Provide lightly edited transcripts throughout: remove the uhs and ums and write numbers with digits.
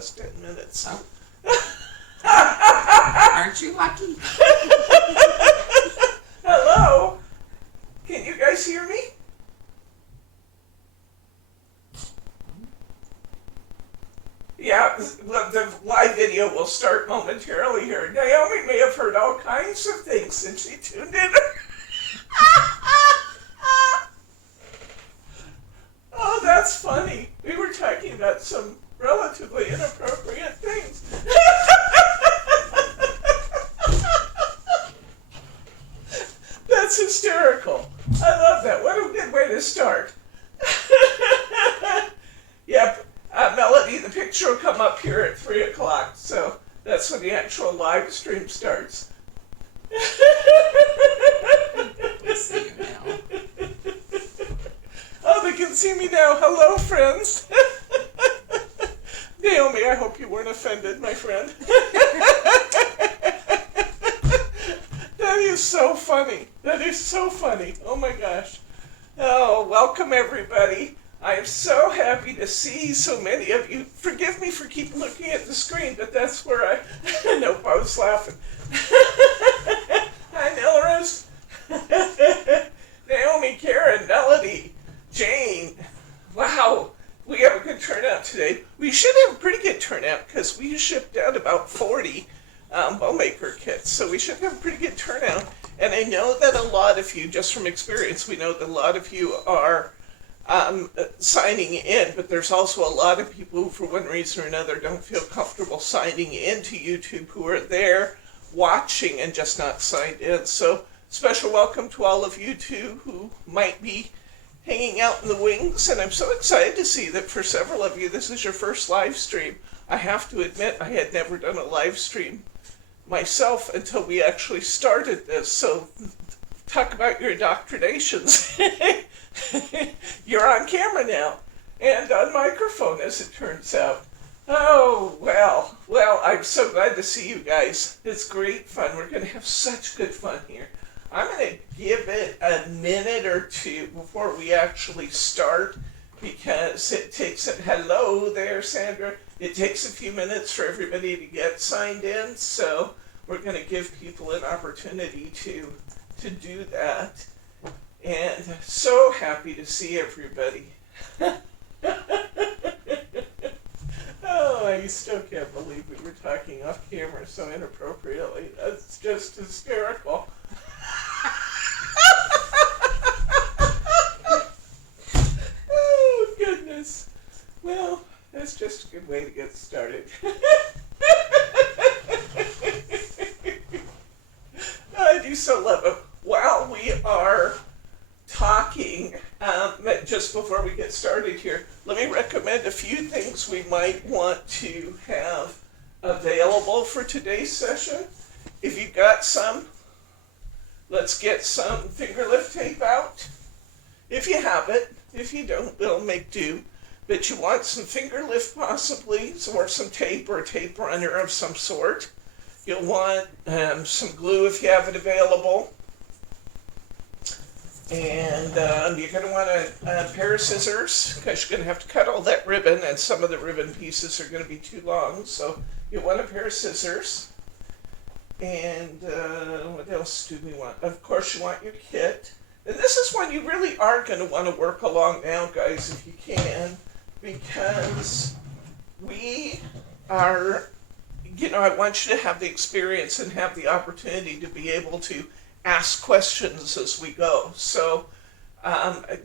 last 10 minutes. Oh. Aren't you lucky? Hello? Can you guys hear me? Yeah, the live video will start momentarily here. Naomi may have heard all kinds of things since she tuned in. Oh, that's funny. We were talking about some relatively inappropriate things. That's hysterical. I love that. What a good way to start. Yep. Melody, the picture will come up here at 3 o'clock, so that's when the actual live stream starts. See you now. Oh, they can see me now. Hello, friends. Naomi, I hope you weren't offended, my friend. That is so funny. That is so funny. Oh, my gosh. Oh, welcome, everybody. I am so happy to see so many of you. Forgive me for keep looking at the screen, but that's where I nope, I was laughing. Hi, Melrose. Naomi, Karen, Melody, Jane. Wow, we have a good turnout today. We should have a pretty good turnout because we shipped out about 40 bow maker kits, so we should have a pretty good turnout. And I know that a lot of you, just from experience, we know that a lot of you are signing in, but there's also a lot of people who, for one reason or another, don't feel comfortable signing into YouTube, who are there watching and just not signed in. So special welcome to all of you too who might be hanging out in the wings, and I'm so excited to see that for several of you this is your first live stream. I have to admit I had never done a live stream myself until we actually started this, so talk about your indoctrinations. You're on camera now, and on microphone, as it turns out. Oh, well, I'm so glad to see you guys. It's great fun. We're going to have such good fun here. I'm going to give it a minute or two before we actually start, because it takes hello there, Sandra. It takes a few minutes for everybody to get signed in, so we're going to give people an opportunity to do that. And so happy to see everybody. Oh, I still can't believe we were talking off camera so inappropriately. That's just hysterical. Oh, goodness. Well, that's just a good way to get started. I do so love it. While we are talking, just before we get started here, let me recommend a few things we might want to have available for today's session. If you've got some, let's get some finger lift tape out. If you have it, if you don't, it'll make do. But you want some finger lift possibly, or some tape or a tape runner of some sort. You'll want some glue if you have it available. And you're going to want a pair of scissors, because you're going to have to cut all that ribbon, and some of the ribbon pieces are going to be too long. So you want a pair of scissors. And what else do we want? Of course, you want your kit. And this is when you really are going to want to work along now, guys, if you can, because we are, I want you to have the experience and have the opportunity to be able to ask questions as we go. So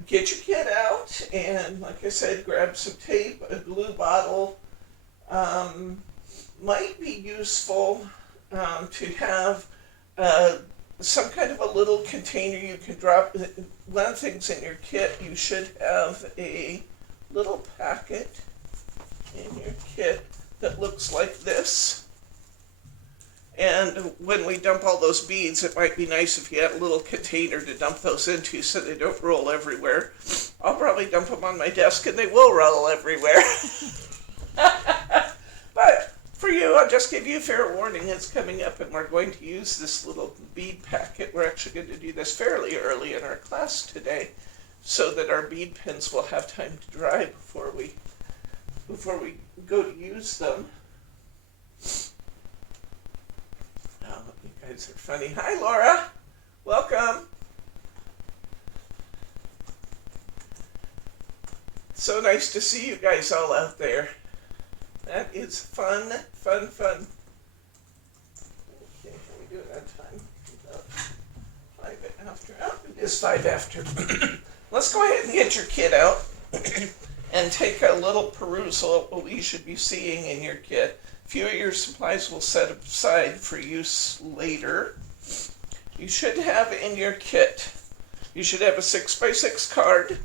get your kit out, and like I said, grab some tape, a glue bottle. Might be useful to have some kind of a little container you can drop. One of the things in your kit, you should have a little packet in your kit that looks like this. And when we dump all those beads, it might be nice if you had a little container to dump those into so they don't roll everywhere. I'll probably dump them on my desk and they will roll everywhere. But for you, I'll just give you a fair warning. It's coming up and we're going to use this little bead packet. We're actually going to do this fairly early in our class today so that our bead pins will have time to dry before we before we go to use them. Oh, you guys are funny. Hi, Laura. Welcome. So nice to see you guys all out there. That is fun, fun, fun. Okay, can we do it on time? About 5 after. Oh, it is 5 after. Let's go ahead and get your kit out and take a little perusal of what we should be seeing in your kit. A few of your supplies we'll set aside for use later. You should have in your kit, you should have a 6x6 card,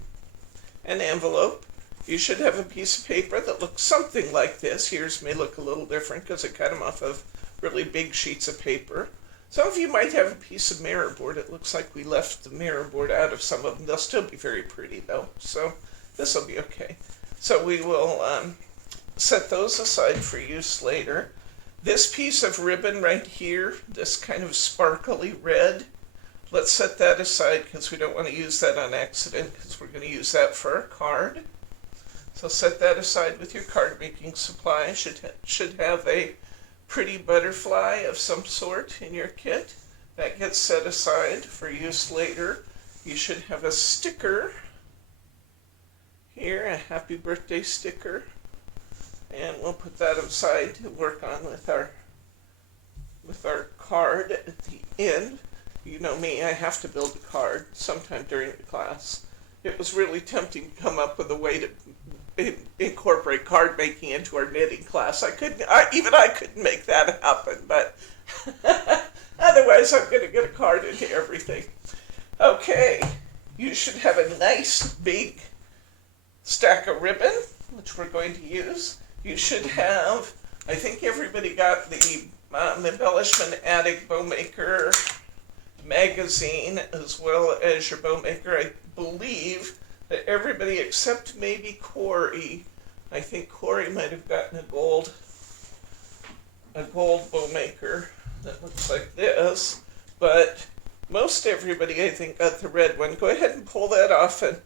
an envelope. You should have a piece of paper that looks something like this. Yours may look a little different because I cut them off of really big sheets of paper. Some of you might have a piece of mirror board. It looks like we left the mirror board out of some of them. They'll still be very pretty though, so this will be okay. So we will set those aside for use later. This piece of ribbon right here, this kind of sparkly red, let's set that aside because we don't want to use that on accident because we're going to use that for a card. So set that aside with your card making supply. Should have a pretty butterfly of some sort in your kit. That gets set aside for use later. You should have a sticker here, a happy birthday sticker. And we'll put that aside to work on with our card at the end. You know me, I have to build a card sometime during the class. It was really tempting to come up with a way to incorporate card making into our knitting class. I couldn't make that happen, but otherwise I'm going to get a card into everything. Okay, you should have a nice big stack of ribbon, which we're going to use. You should have, I think everybody got the Embellishment Attic Bow Maker magazine as well as your bow maker. I believe that everybody except maybe Corey, I think Corey might have gotten a gold bow maker that looks like this, but most everybody I think got the red one. Go ahead and pull that off and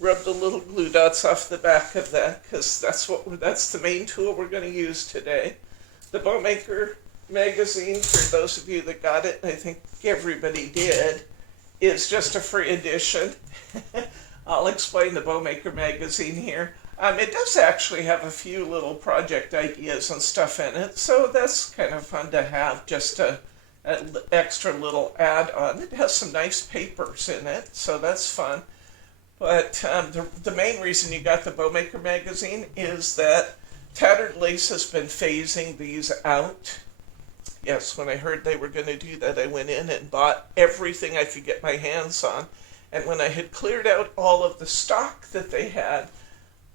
rub the little glue dots off the back of that because that's the main tool we're going to use today. The bow maker magazine, for those of you that got it, I think everybody did, is just a free edition. I'll explain the Bow Maker magazine here. It does actually have a few little project ideas and stuff in it, so that's kind of fun to have, just an extra little add-on. It has some nice papers in it, so that's fun. But the main reason you got the Bow Maker magazine is that Tattered Lace has been phasing these out. Yes, when I heard they were going to do that, I went in and bought everything I could get my hands on. And when I had cleared out all of the stock that they had,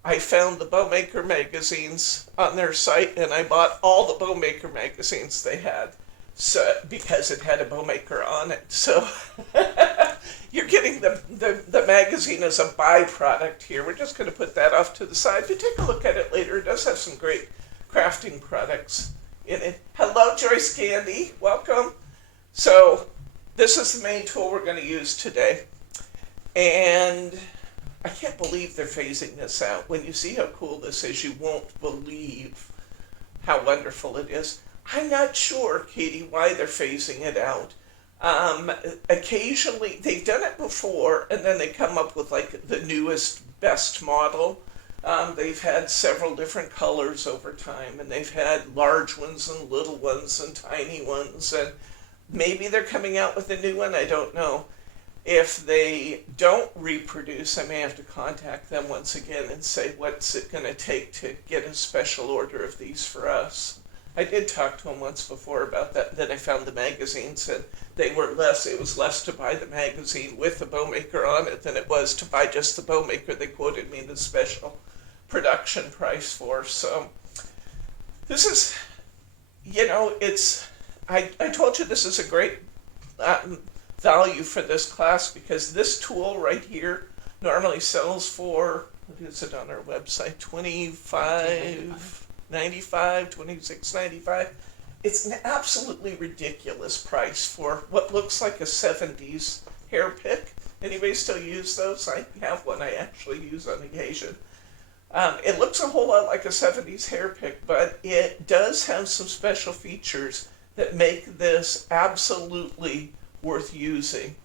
I found the Bow Maker magazines on their site, and I bought all the Bow Maker magazines they had, so because it had a Bow Maker on it. So you're getting the magazine as a byproduct here. We're just going to put that off to the side. If you take a look at it later, it does have some great crafting products in it. Hello, Joyce Candy. Welcome. So this is the main tool we're going to use today. And I can't believe they're phasing this out. When you see how cool this is, you won't believe how wonderful it is. I'm not sure, Katie, why they're phasing it out. Occasionally, they've done it before, and then they come up with like the newest, best model. They've had several different colors over time, and they've had large ones and little ones and tiny ones, and maybe they're coming out with a new one, I don't know. If they don't reproduce, I may have to contact them once again and say, what's it going to take to get a special order of these for us? I did talk to them once before about that. Then I found the magazines, and it was less to buy the magazine with the Bow Maker on it than it was to buy just the Bow Maker they quoted me the special production price for. So this is, I told you this is a great value for this class because this tool right here normally sells for, what is it on our website, $25.95, $26.95. It's an absolutely ridiculous price for what looks like a 70s hair pick. Anybody still use those? I have one I actually use on occasion. It looks a whole lot like a 70s hair pick, but it does have some special features that make this absolutely worth using.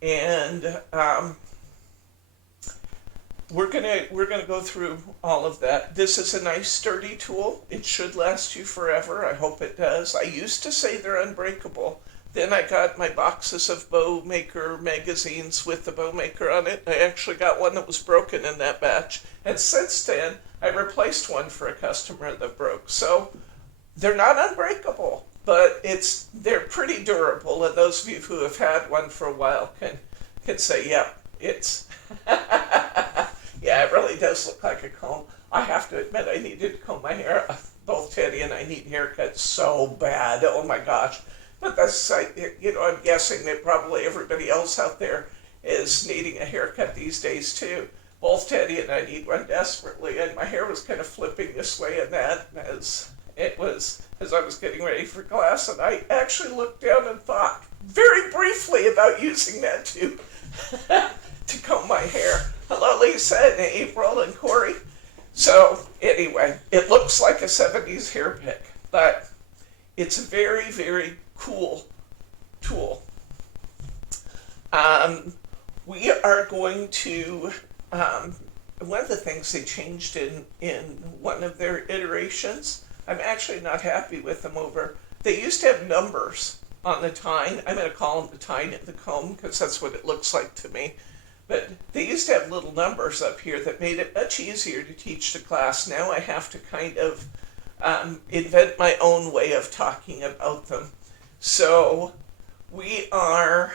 And we're gonna go through all of that. This is a nice sturdy tool. It should last you forever. I hope it does. I used to say they're unbreakable. Then I got my boxes of Bow Maker magazines with the Bow Maker on it. I actually got one that was broken in that batch. And since then, I replaced one for a customer that broke. So they're not unbreakable, but they're pretty durable. And those of you who have had one for a while can say, yeah, it's... Yeah, it really does look like a comb. I have to admit, I needed to comb my hair. Both Teddy and I need haircuts so bad. Oh my gosh. But that's, I'm guessing that probably everybody else out there is needing a haircut these days too. Both Teddy and I need one desperately, and my hair was kind of flipping this way and that as I was getting ready for class, and I actually looked down and thought very briefly about using that to comb my hair. Hello, Lisa and April and Corey. So anyway, it looks like a 70s hair pick, but it's a very, very cool tool. We are going to, one of the things they changed in one of their iterations, I'm actually not happy with them over, they used to have numbers on the tine. I'm going to call them the tine and the comb because that's what it looks like to me. But they used to have little numbers up here that made it much easier to teach the class. Now I have to kind of invent my own way of talking about them. So we are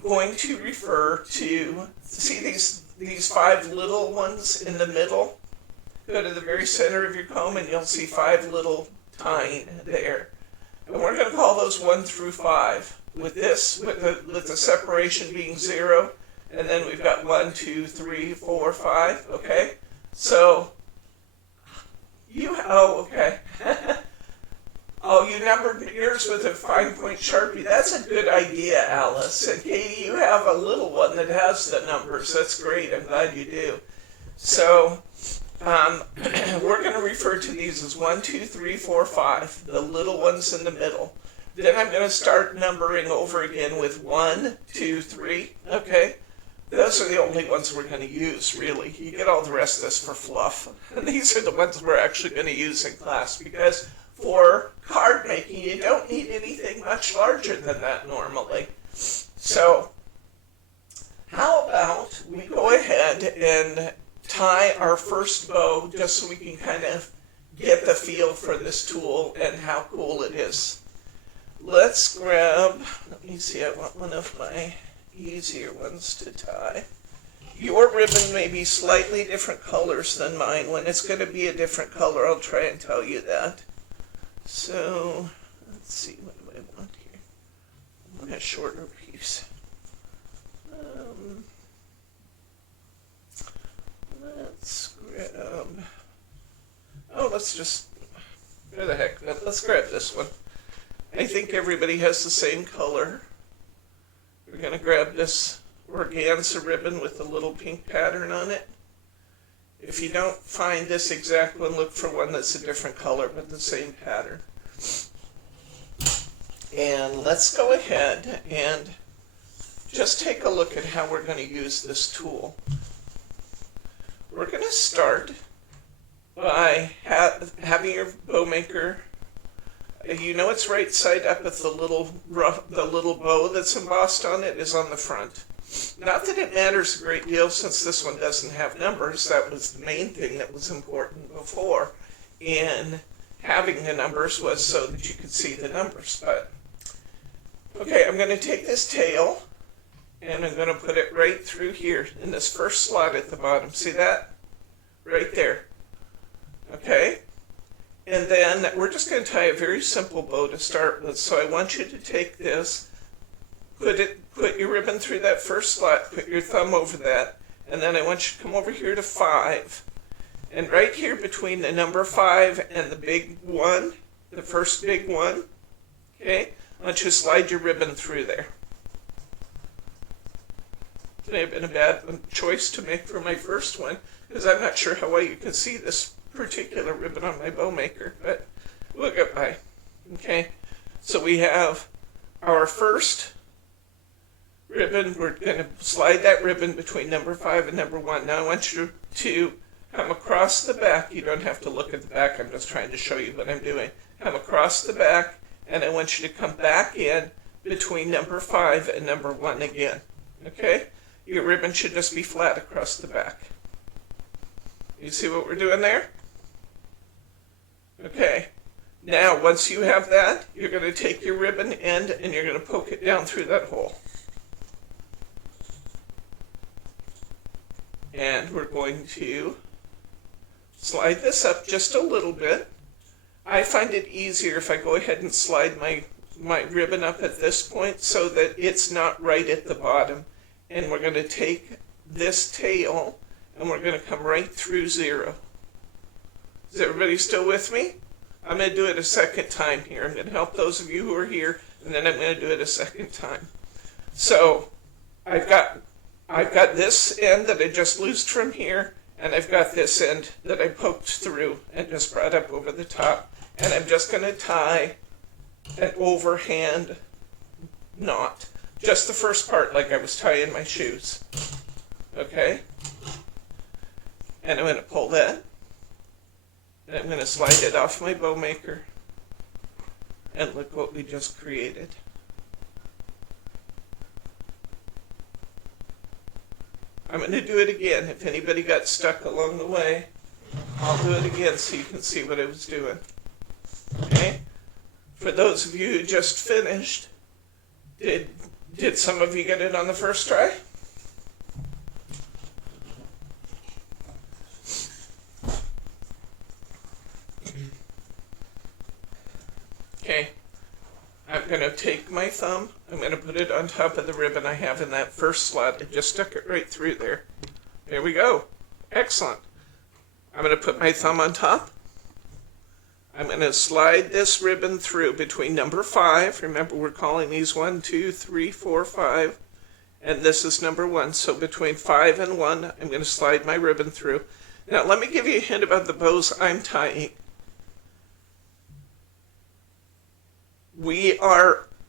going to refer to, see these 5 little ones in the middle? Go to the very center of your comb and you'll see 5 little tine there. And we're going to call those 1 through 5. With the separation being 0, and then we've got 1, 2, 3, 4, 5. Okay, so okay. Oh, you numbered yours with a fine point Sharpie. That's a good idea, Alice. And Katie, you have a little one that has the numbers. That's great. I'm glad you do. So we're going to refer to these as 1, 2, 3, 4, 5. The little ones in the middle. Then I'm going to start numbering over again with 1, 2, 3, okay? Those are the only ones we're going to use, really. You get all the rest of this for fluff. And these are the ones we're actually going to use in class, because for card making, you don't need anything much larger than that normally. So, how about we go ahead and tie our first bow, just so we can kind of get the feel for this tool and how cool it is. Let's grab, let me see, I want one of my easier ones to tie. Your ribbon may be slightly different colors than mine. When it's going to be a different color, I'll try and tell you that. So, let's see, what do I want here? I want a shorter piece. Let's grab, where the heck, let's grab this one. I think everybody has the same color. We're going to grab this Organza ribbon with a little pink pattern on it. If you don't find this exact one, look for one that's a different color but the same pattern. And let's go ahead and just take a look at how we're going to use this tool. We're going to start by having your bow maker. You know it's right side up if the little bow that's embossed on it is on the front. Not that it matters a great deal since this one doesn't have numbers. That was the main thing that was important before in having the numbers, was so that you could see the numbers. But okay, I'm going to take this tail and I'm going to put it right through here in this first slot at the bottom. See that? Right there. Okay? And then we're just going to tie a very simple bow to start with. So I want you to take this, put your ribbon through that first slot, put your thumb over that, and then I want you to come over here to 5. And right here between the number 5 and the big 1, the first big 1, okay, I want you to slide your ribbon through there. It may have been a bad choice to make for my first one, because I'm not sure how well you can see this particular ribbon on my bow maker, but we'll get by. Okay, so we have our first ribbon. We're going to slide that ribbon between number 5 and number 1. Now I want you to come across the back. You don't have to look at the back. I'm just trying to show you what I'm doing. Come across the back, and I want you to come back in between number 5 and number 1 again. Okay? Your ribbon should just be flat across the back. You see what we're doing there? Okay. Now, once you have that, you're going to take your ribbon end and you're going to poke it down through that hole. And we're going to slide this up just a little bit. I find it easier if I go ahead and slide my ribbon up at this point so that it's not right at the bottom. And we're going to take this tail and we're going to come right through 0. Is everybody still with me? I'm going to do it a second time here. I'm going to help those of you who are here, and then I'm going to do it a second time. So I've got this end that I just loosed from here, and I've got this end that I poked through and just brought up over the top. And I'm just going to tie an overhand knot. Just the first part, like I was tying my shoes. Okay? And I'm going to pull that. And I'm going to slide it off my bow maker. And look what we just created. I'm going to do it again. If anybody got stuck along the way, I'll do it again so you can see what I was doing. Okay? For those of you who just finished, did some of you get it on the first try? Okay, I'm going to take my thumb, I'm going to put it on top of the ribbon I have in that first slot. I just stuck it right through there. There we go. Excellent. I'm going to put my thumb on top. I'm going to slide this ribbon through between number 5. Remember, we're calling these 1, 2, 3, 4, 5. And this is number 1. So between 5 and 1, I'm going to slide my ribbon through. Now, let me give you a hint about the bows I'm tying.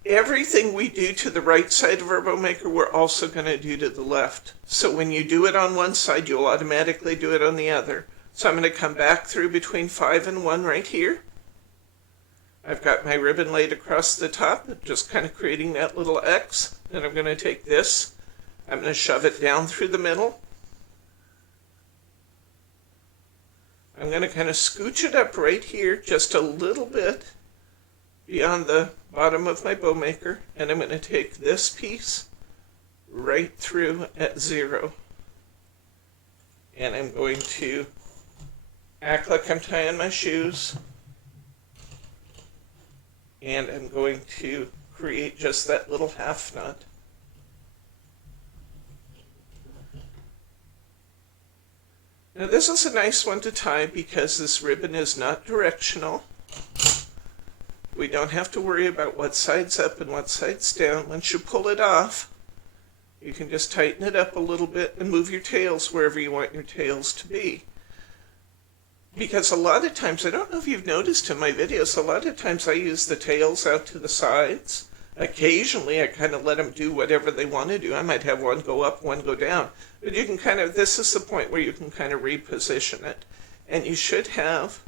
Everything we do to the right side of our bow maker, we're also going to do to the left. So when you do it on one side, you'll automatically do it on the other. So I'm going to come back through between 5 and 1 right here. I've got my ribbon laid across the top, just kind of creating that little X. Then I'm going to take this, I'm going to shove it down through the middle. I'm going to kind of scooch it up right here, just a little bit beyond the bottom of my bow maker, and I'm going to take this piece right through at 0. And I'm going to act like I'm tying my shoes, and I'm going to create just that little half knot. Now this is a nice one to tie because this ribbon is not directional. We don't have to worry about what side's up and what side's down. Once you pull it off, you can just tighten it up a little bit and move your tails wherever you want your tails to be. Because a lot of times, I don't know if you've noticed in my videos, a lot of times I use the tails out to the sides. Occasionally I kind of let them do whatever they want to do. I might have one go up, one go down. But you can kind of, this is the point where you can kind of reposition it. And you should have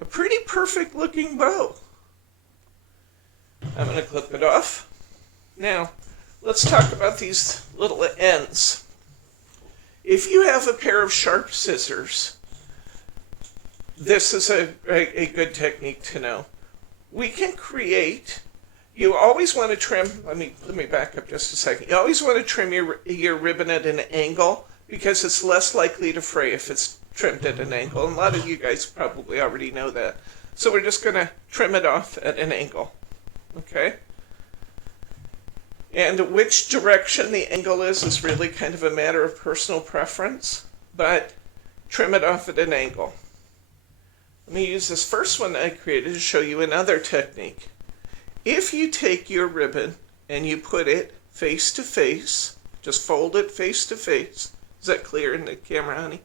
a pretty perfect looking bow. I'm going to clip it off. Now, let's talk about these little ends. If you have a pair of sharp scissors, this is a good technique to know. We can create, you always want to trim, let me back up just a second. You always want to trim your ribbon at an angle because it's less likely to fray if it's trimmed at an angle. And a lot of you guys probably already know that. So we're just going to trim it off at an angle. Okay? And which direction the angle is really kind of a matter of personal preference, but trim it off at an angle. Let me use this first one that I created to show you another technique. If you take your ribbon and you put it face to face, just fold it face to face. Is that clear in the camera, honey?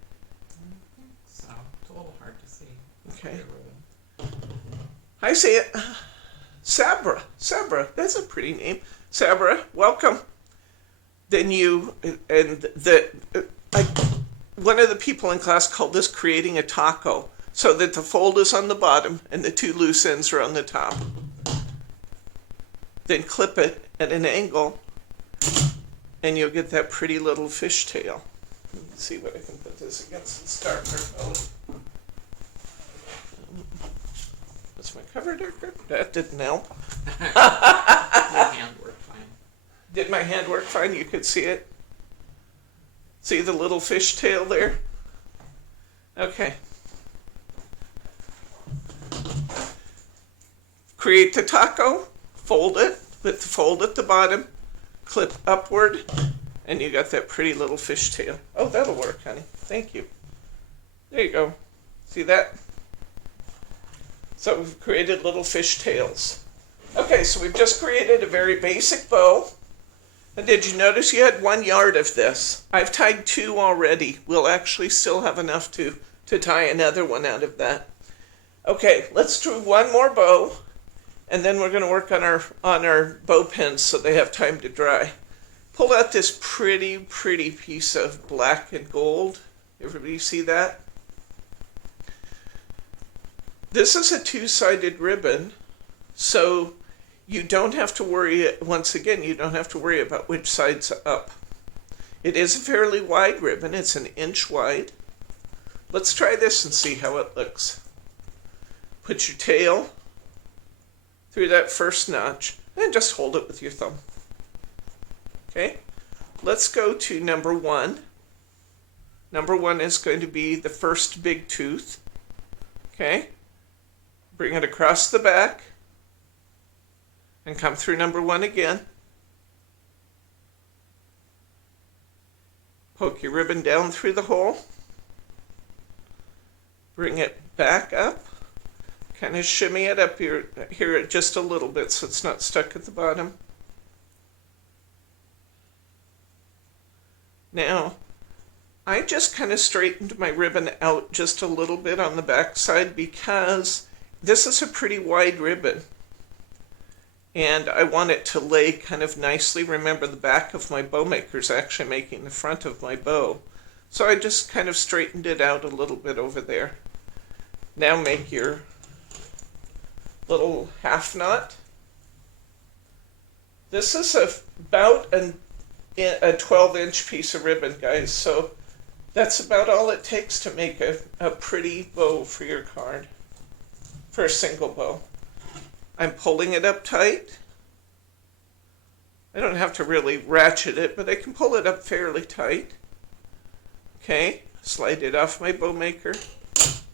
hard to see. Okay. I see it. Sabra. Sabra. That's a pretty name. Sabra, welcome. Then you, and one of the people in class called this creating a taco, so that the fold is on the bottom and the two loose ends are on the top. Then clip it at an angle and you'll get that pretty little fishtail. Let's see what I can put this against. It's darker color. Is my cover darker? That didn't help. Your hand worked fine. Did my hand work fine? You could see it? See the little fishtail there? Okay. Create the taco, fold it with the fold at the bottom, clip upward, and you got that pretty little fishtail. Oh, that'll work, honey. Thank you. There you go. See that? So we've created little fishtails. Okay, so we've just created a very basic bow. And did you notice you had 1 yard of this? I've tied 2 already. We'll actually still have enough to tie another one out of that. Okay, let's do one more bow, and then we're going to work on our bow pins so they have time to dry. Pull out this pretty piece of black and gold. Everybody see that? This is a 2-sided ribbon, so you don't have to worry, once again, you don't have to worry about which side's up. It is a fairly wide ribbon. It's 1 inch wide. Let's try this and see how it looks. Put your tail through that first notch and just hold it with your thumb. Okay, let's go to number 1. Number 1 is going to be the first big tooth. Okay, bring it across the back and come through number 1 again. Poke your ribbon down through the hole. Bring it back up. Kind of shimmy it up here just a little bit so it's not stuck at the bottom. Now, I just kind of straightened my ribbon out just a little bit on the back side because this is a pretty wide ribbon. And I want it to lay kind of nicely. Remember, the back of my bow maker is actually making the front of my bow. So I just kind of straightened it out a little bit over there. Now make your little half knot. This is about a 12-inch piece of ribbon, guys. So that's about all it takes to make a pretty bow for your card, for a single bow. I'm pulling it up tight. I don't have to really ratchet it, but I can pull it up fairly tight. Okay, slide it off my bow maker,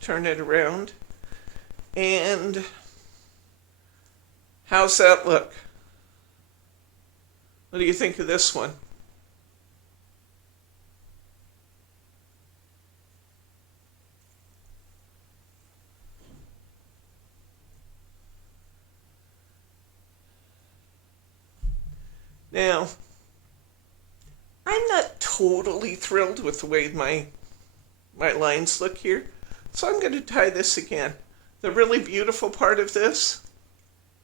turn it around, and how's that look? What do you think of this one? Now, I'm not totally thrilled with the way my lines look here, so I'm going to tie this again. The really beautiful part of this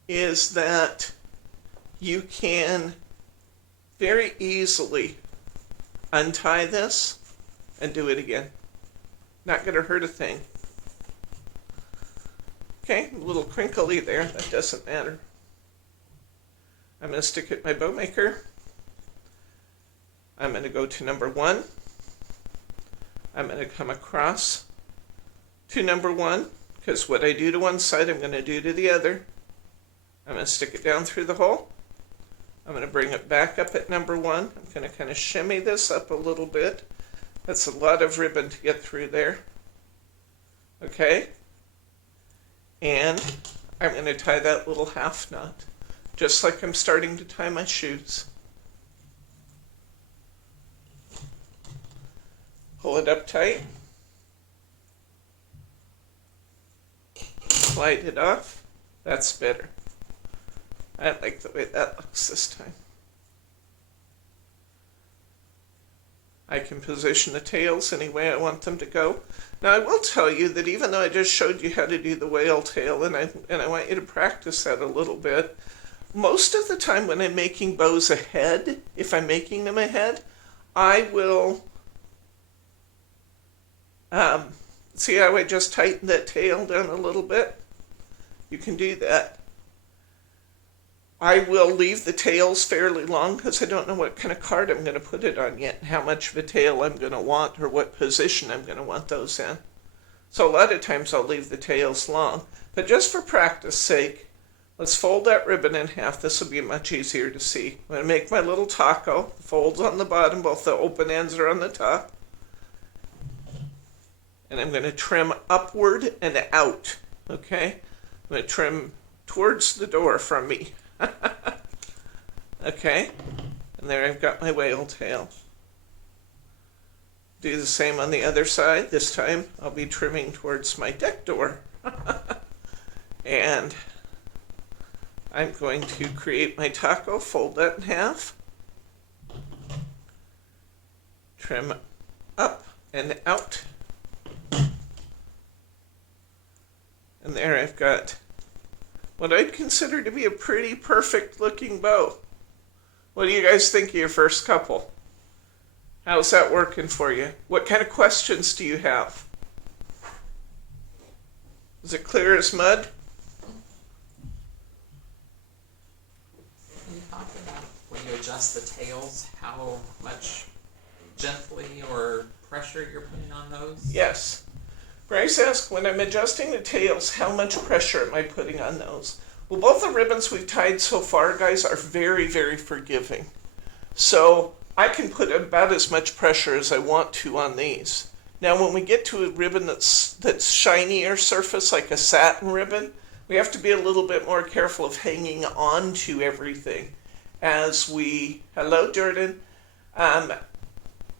is that you can very easily untie this and do it again. Not going to hurt a thing. Okay, a little crinkly there, that doesn't matter. I'm going to stick it in my bow maker. I'm going to go to number 1. I'm going to come across to number 1, because what I do to one side, I'm going to do to the other. I'm going to stick it down through the hole. I'm going to bring it back up at number 1. I'm going to kind of shimmy this up a little bit. That's a lot of ribbon to get through there. Okay? And I'm going to tie that little half knot, just like I'm starting to tie my shoes. Pull it up tight. Slide it off. That's better. I like the way that looks this time. I can position the tails any way I want them to go. Now I will tell you that even though I just showed you how to do the whale tail, and I want you to practice that a little bit, most of the time when I'm making bows ahead, if I'm making them ahead, I will, see how I just tightened that tail down a little bit? You can do that. I will leave the tails fairly long because I don't know what kind of card I'm going to put it on yet, and how much of a tail I'm going to want, or what position I'm going to want those in. So a lot of times I'll leave the tails long. But just for practice sake, let's fold that ribbon in half. This will be much easier to see. I'm going to make my little taco. The folds on the bottom, both the open ends are on the top. And I'm going to trim upward and out, okay? I'm going to trim towards the door from me. Okay, and there I've got my whale tail. Do the same on the other side. This time I'll be trimming towards my deck door. And I'm going to create my taco, fold that in half, trim up and out, and there I've got what I'd consider to be a pretty perfect looking bow. What do you guys think of your first couple? How's that working for you? What kind of questions do you have? Is it clear as mud? Can you talk about when you adjust the tails, how much gently or pressure you're putting on those? Yes. Grace asked, when I'm adjusting the tails, how much pressure am I putting on those? Well, both the ribbons we've tied so far, guys, are very, very forgiving. So I can put about as much pressure as I want to on these. Now, when we get to a ribbon that's shinier surface, like a satin ribbon, we have to be a little bit more careful of hanging on to everything as we, hello, Jordan,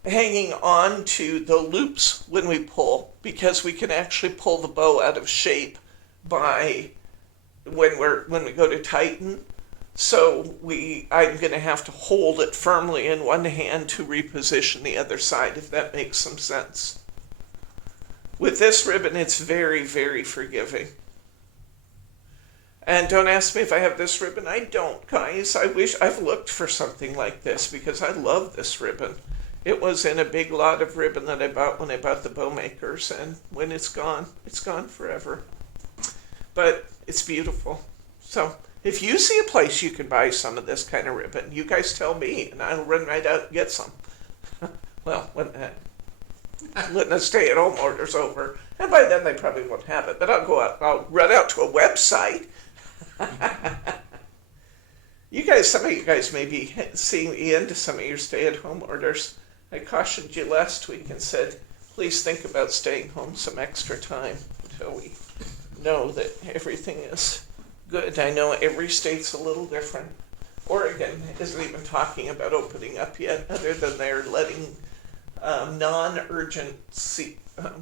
hanging on to the loops when we pull, because we can actually pull the bow out of shape by when we go to tighten. So I'm going to have to hold it firmly in one hand to reposition the other side, if that makes some sense. With this ribbon, it's very, very forgiving. And don't ask me if I have this ribbon. I don't, guys. I wish I've looked for something like this because I love this ribbon. It was in a big lot of ribbon that I bought when I bought the bow makers, and when it's gone forever. But it's beautiful. So if you see a place you can buy some of this kind of ribbon, you guys tell me, and I'll run right out and get some. Well, when the stay-at-home order's over, and by then they probably won't have it. But I'll run out to a website. Some of you guys may be seeing the end of some of your stay-at-home orders. I cautioned you last week and said, please think about staying home some extra time until we know that everything is good. I know every state's a little different. Oregon isn't even talking about opening up yet, other than they're letting non-urgent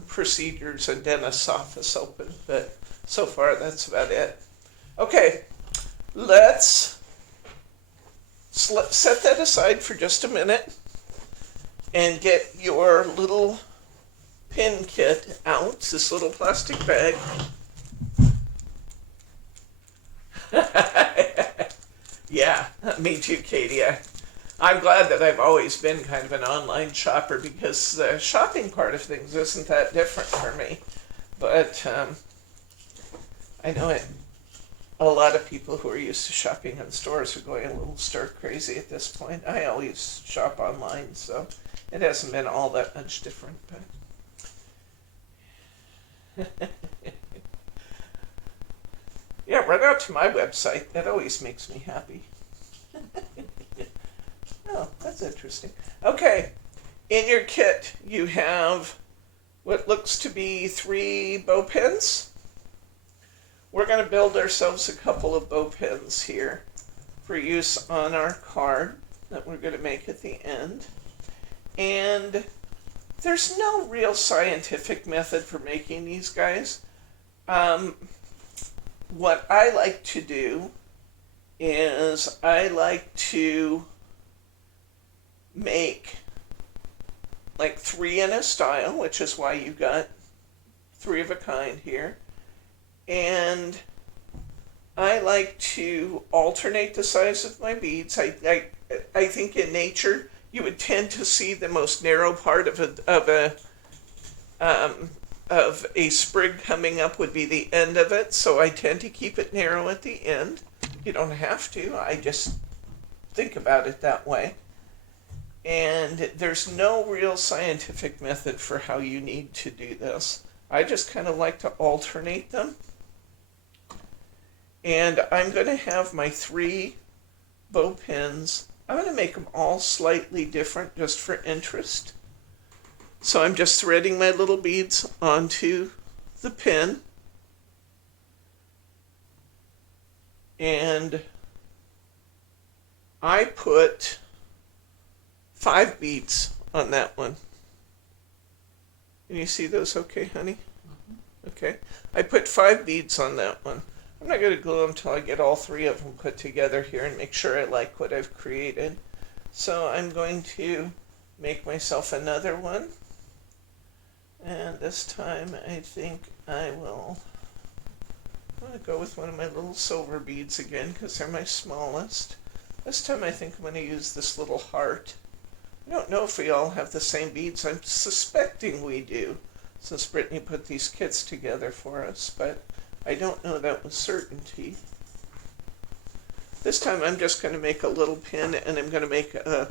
procedures and dentist's office open. But so far, that's about it. Okay, let's set that aside for just a minute and get your little pin kit out, this little plastic bag. Yeah, me too, Katie. I'm glad that I've always been kind of an online shopper, because the shopping part of things isn't that different for me. But I know a lot of people who are used to shopping in stores are going a little stir crazy at this point. I always shop online, so it hasn't been all that much different. But yeah, run out to my website. That always makes me happy. Oh, that's interesting. Okay, in your kit you have what looks to be 3 bow pins. We're going to build ourselves a couple of bow pins here for use on our card that we're going to make at the end. And there's no real scientific method for making these, guys. What I like to do is I like to make like 3 in a style, which is why you got 3 of a kind here. And I like to alternate the size of my beads. I think in nature you would tend to see the most narrow part of a sprig coming up would be the end of it, so I tend to keep it narrow at the end. You don't have to, I just think about it that way. And there's no real scientific method for how you need to do this. I just kind of like to alternate them. And I'm going to have my 3 bow pins. I'm going to make them all slightly different just for interest. So I'm just threading my little beads onto the pin. And I put 5 beads on that one. Can you see those okay, honey? Okay. I put 5 beads on that one. I'm not going to glue them until I get all 3 of them put together here and make sure I like what I've created. So I'm going to make myself another one. And this time I think I'm going to go with one of my little silver beads again because they're my smallest. This time I think I'm going to use this little heart. I don't know if we all have the same beads. I'm suspecting we do, since Brittany put these kits together for us, but I don't know that with certainty. This time I'm just going to make a little pin, and I'm going to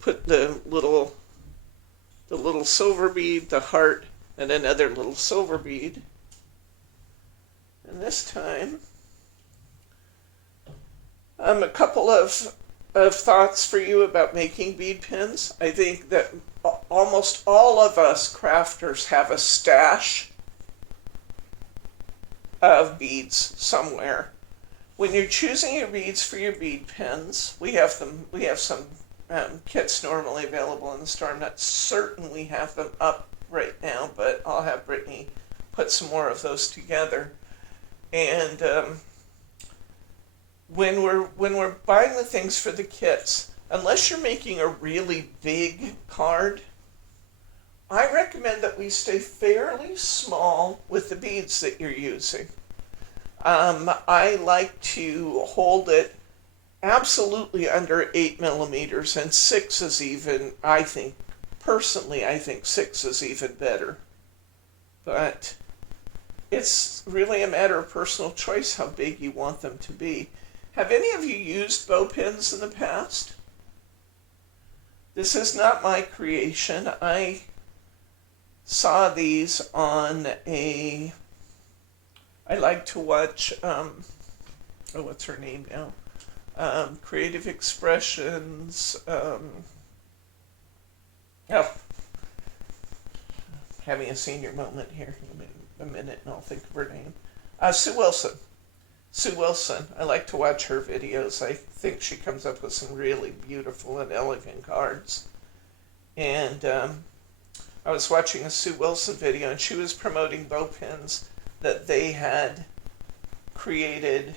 put the little silver bead, the heart, and another little silver bead. And this time, a couple of thoughts for you about making bead pins. I think that almost all of us crafters have a stash of beads somewhere. When you're choosing your beads for your bead pins, we have some kits normally available in the store. I'm not certain we have them up right now, but I'll have Brittany put some more of those together. And when we're buying the things for the kits, unless you're making a really big card, I recommend that we stay fairly small with the beads that you're using. I like to hold it absolutely under 8 millimeters, and 6 is even, I think 6 is even better. But it's really a matter of personal choice how big you want them to be. Have any of you used bow pins in the past? This is not my creation. I saw these on I like to watch, what's her name now? Creative Expressions, having a senior moment here. A minute and I'll think of her name. Sue Wilson. Sue Wilson. I like to watch her videos. I think she comes up with some really beautiful and elegant cards. And I was watching a Sue Wilson video, and she was promoting bow pins that they had created.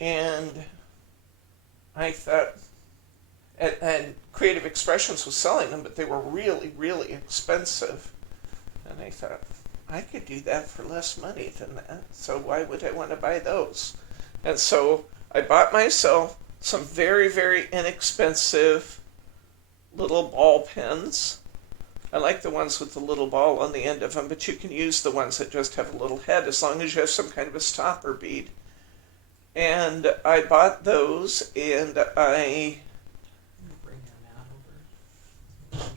And I thought, and Creative Expressions was selling them, but they were really, really expensive. And I thought, I could do that for less money than that, so why would I want to buy those? And so I bought myself some very, very inexpensive little ball pens. I like the ones with the little ball on the end of them, but you can use the ones that just have a little head as long as you have some kind of a stopper bead. And I bought those, and I... Bring them out over.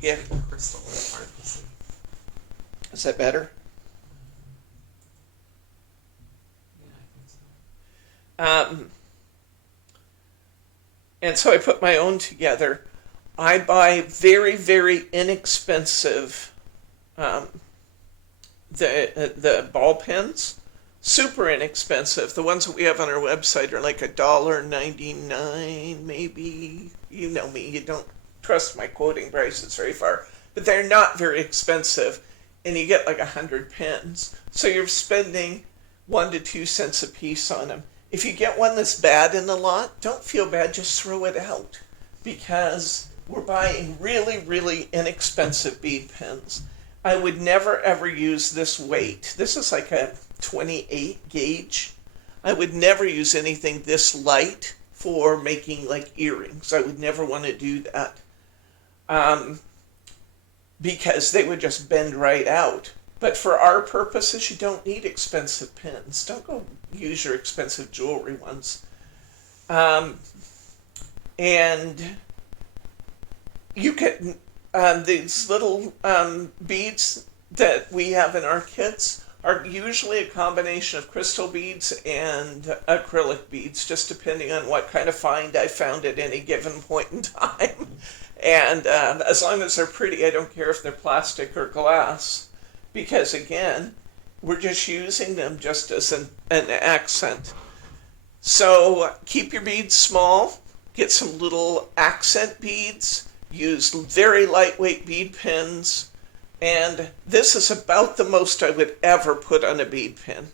Yeah. Crystal is hard to see. Is that better? Yeah, I think so. And so I put my own together. I buy very, very inexpensive the ball pens. Super inexpensive. The ones that we have on our website are like $1.99 maybe. You know me, you don't trust my quoting prices very far. But they're not very expensive. And you get like 100 pens. So you're spending 1 to 2 cents a piece on them. If you get one that's bad in the lot, don't feel bad, just throw it out. Because we're buying really, really inexpensive bead pins. I would never ever use this weight. This is like a 28 gauge. I would never use anything this light for making like earrings. I would never want to do that. Because they would just bend right out. But for our purposes, you don't need expensive pins. Don't go use your expensive jewelry ones. And you can, these little beads that we have in our kits are usually a combination of crystal beads and acrylic beads, just depending on what kind of find I found at any given point in time. And as long as they're pretty, I don't care if they're plastic or glass, because again, we're just using them just as an accent. So keep your beads small, get some little accent beads, use very lightweight bead pins, and this is about the most I would ever put on a bead pin.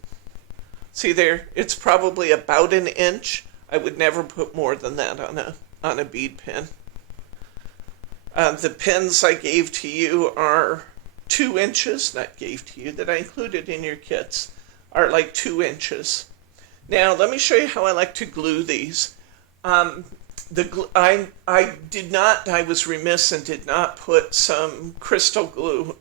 See there, it's probably about 1 inch. I would never put more than that on a bead pin. The pins I gave to you are 2 inches, not gave to you, that I included in your kits, are like 2 inches. Now let me show you how I like to glue these. I was remiss and did not put some crystal glue,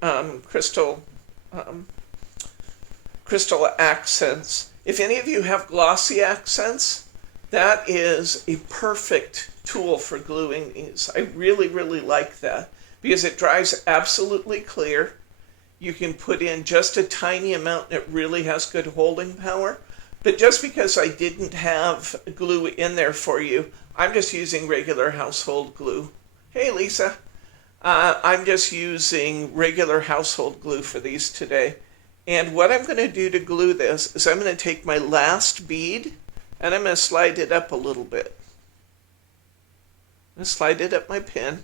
crystal accents. If any of you have glossy accents, that is a perfect tool for gluing these. I really, really like that because it dries absolutely clear. You can put in just a tiny amount and it really has good holding power. But just because I didn't have glue in there for you, I'm just using regular household glue. Hey, Lisa. I'm just using regular household glue for these today. And what I'm going to do to glue this is I'm going to take my last bead and I'm going to slide it up a little bit. I'm going to slide it up my pin.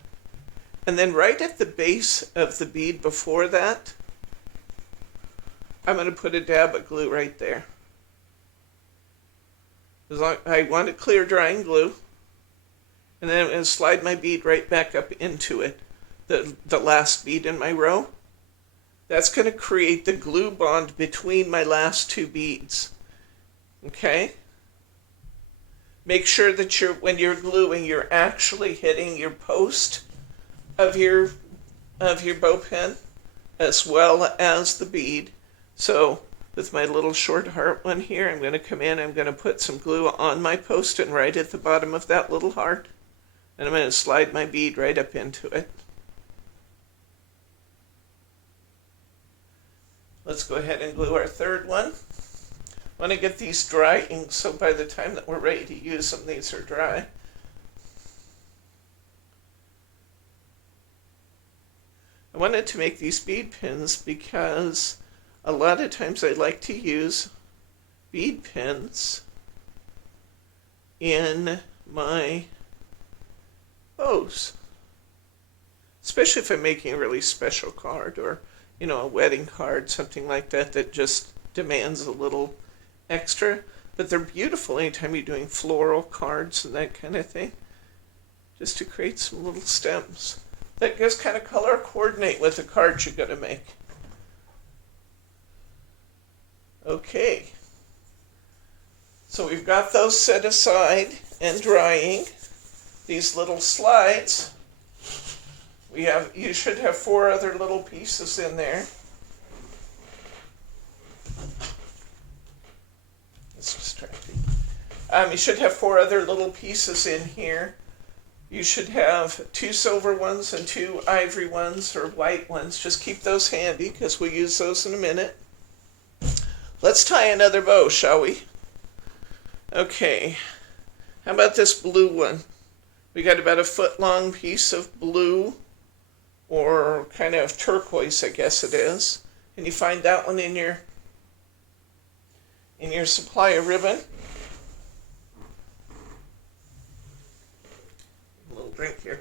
And then right at the base of the bead before that, I'm going to put a dab of glue right there. I want a clear drying glue. And then I'm going to slide my bead right back up into it, the last bead in my row. That's going to create the glue bond between my last 2 beads. Okay? Make sure that when you're gluing, you're actually hitting your post of your bow pin as well as the bead. So with my little short heart one here, I'm going to come in, I'm going to put some glue on my post and right at the bottom of that little heart. And I'm going to slide my bead right up into it. Let's go ahead and glue our third one. I want to get these drying so by the time that we're ready to use them, these are dry. I wanted to make these bead pins because a lot of times I like to use bead pins in my bows, especially if I'm making a really special card or, a wedding card, something like that that just demands a little extra. But they're beautiful anytime you're doing floral cards and that kind of thing, just to create some little stems that just kind of color coordinate with the cards you're going to make. Okay, so we've got those set aside and drying. These little slides, you should have 4 other little pieces in there. It's distracting. You should have 4 other little pieces in here. You should have 2 silver ones and 2 ivory ones or white ones. Just keep those handy because we'll use those in a minute. Let's tie another bow, shall we? Okay. How about this blue one? We got about a 1-foot-long piece of blue, or kind of turquoise, I guess it is. Can you find that one in your supply of ribbon? A little drink here.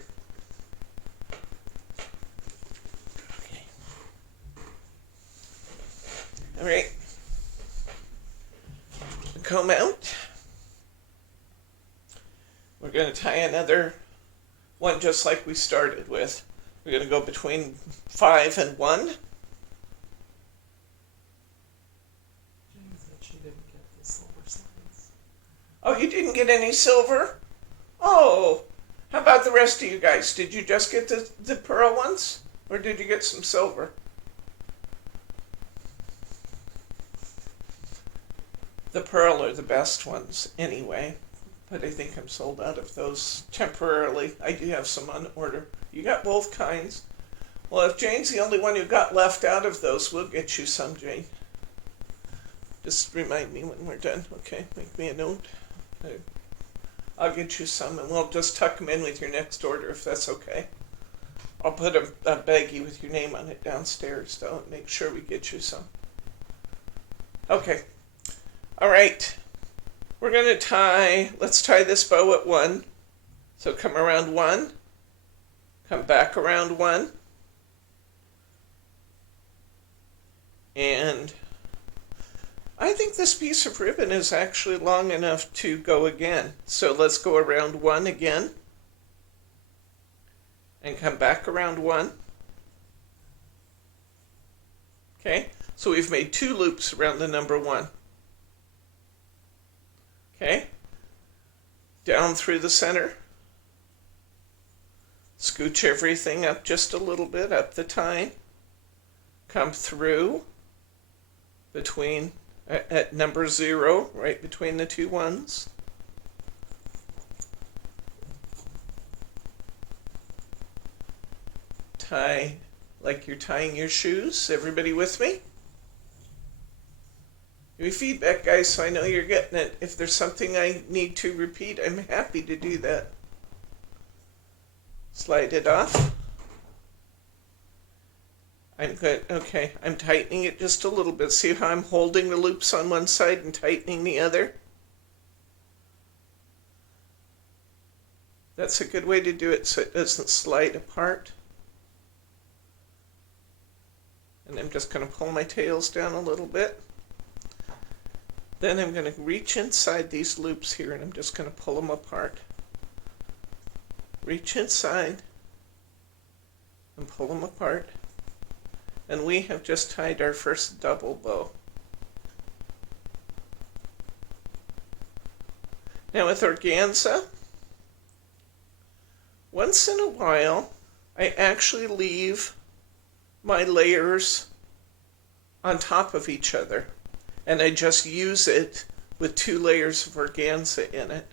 Okay. All right. Comb out. We're going to tie another one just like we started with. We're going to go between 5 and 1. Jane said she didn't get the silver slides. Oh, you didn't get any silver? Oh, how about the rest of you guys? Did you just get the pearl ones? Or did you get some silver? The pearl are the best ones anyway, but I think I'm sold out of those temporarily. I do have some on order. You got both kinds. Well, if Jane's the only one who got left out of those, we'll get you some, Jane. Just remind me when we're done, okay? Make me a note. Okay. I'll get you some, and we'll just tuck them in with your next order if that's okay. I'll put a baggie with your name on it downstairs, though, and make sure we get you some. Okay. All right. We're going to let's tie this bow at 1. So come around 1. Come back around 1. And I think this piece of ribbon is actually long enough to go again. So let's go around 1 again. And come back around 1. Okay, so we've made 2 loops around the number 1. Okay, down through the center. Scooch everything up just a little bit, up the tine. Come through between, at number 0, right between the 2 ones. Tie like you're tying your shoes. Everybody with me? Give me feedback, guys, so I know you're getting it. If there's something I need to repeat, I'm happy to do that. Slide it off. I'm good. Okay, I'm tightening it just a little bit. See how I'm holding the loops on one side and tightening the other? That's a good way to do it so it doesn't slide apart. And I'm just going to pull my tails down a little bit. Then I'm going to reach inside these loops here and I'm just going to pull them apart. Reach inside and pull them apart. And we have just tied our first double bow. Now with organza, once in a while, I actually leave my layers on top of each other. And I just use it with 2 layers of organza in it.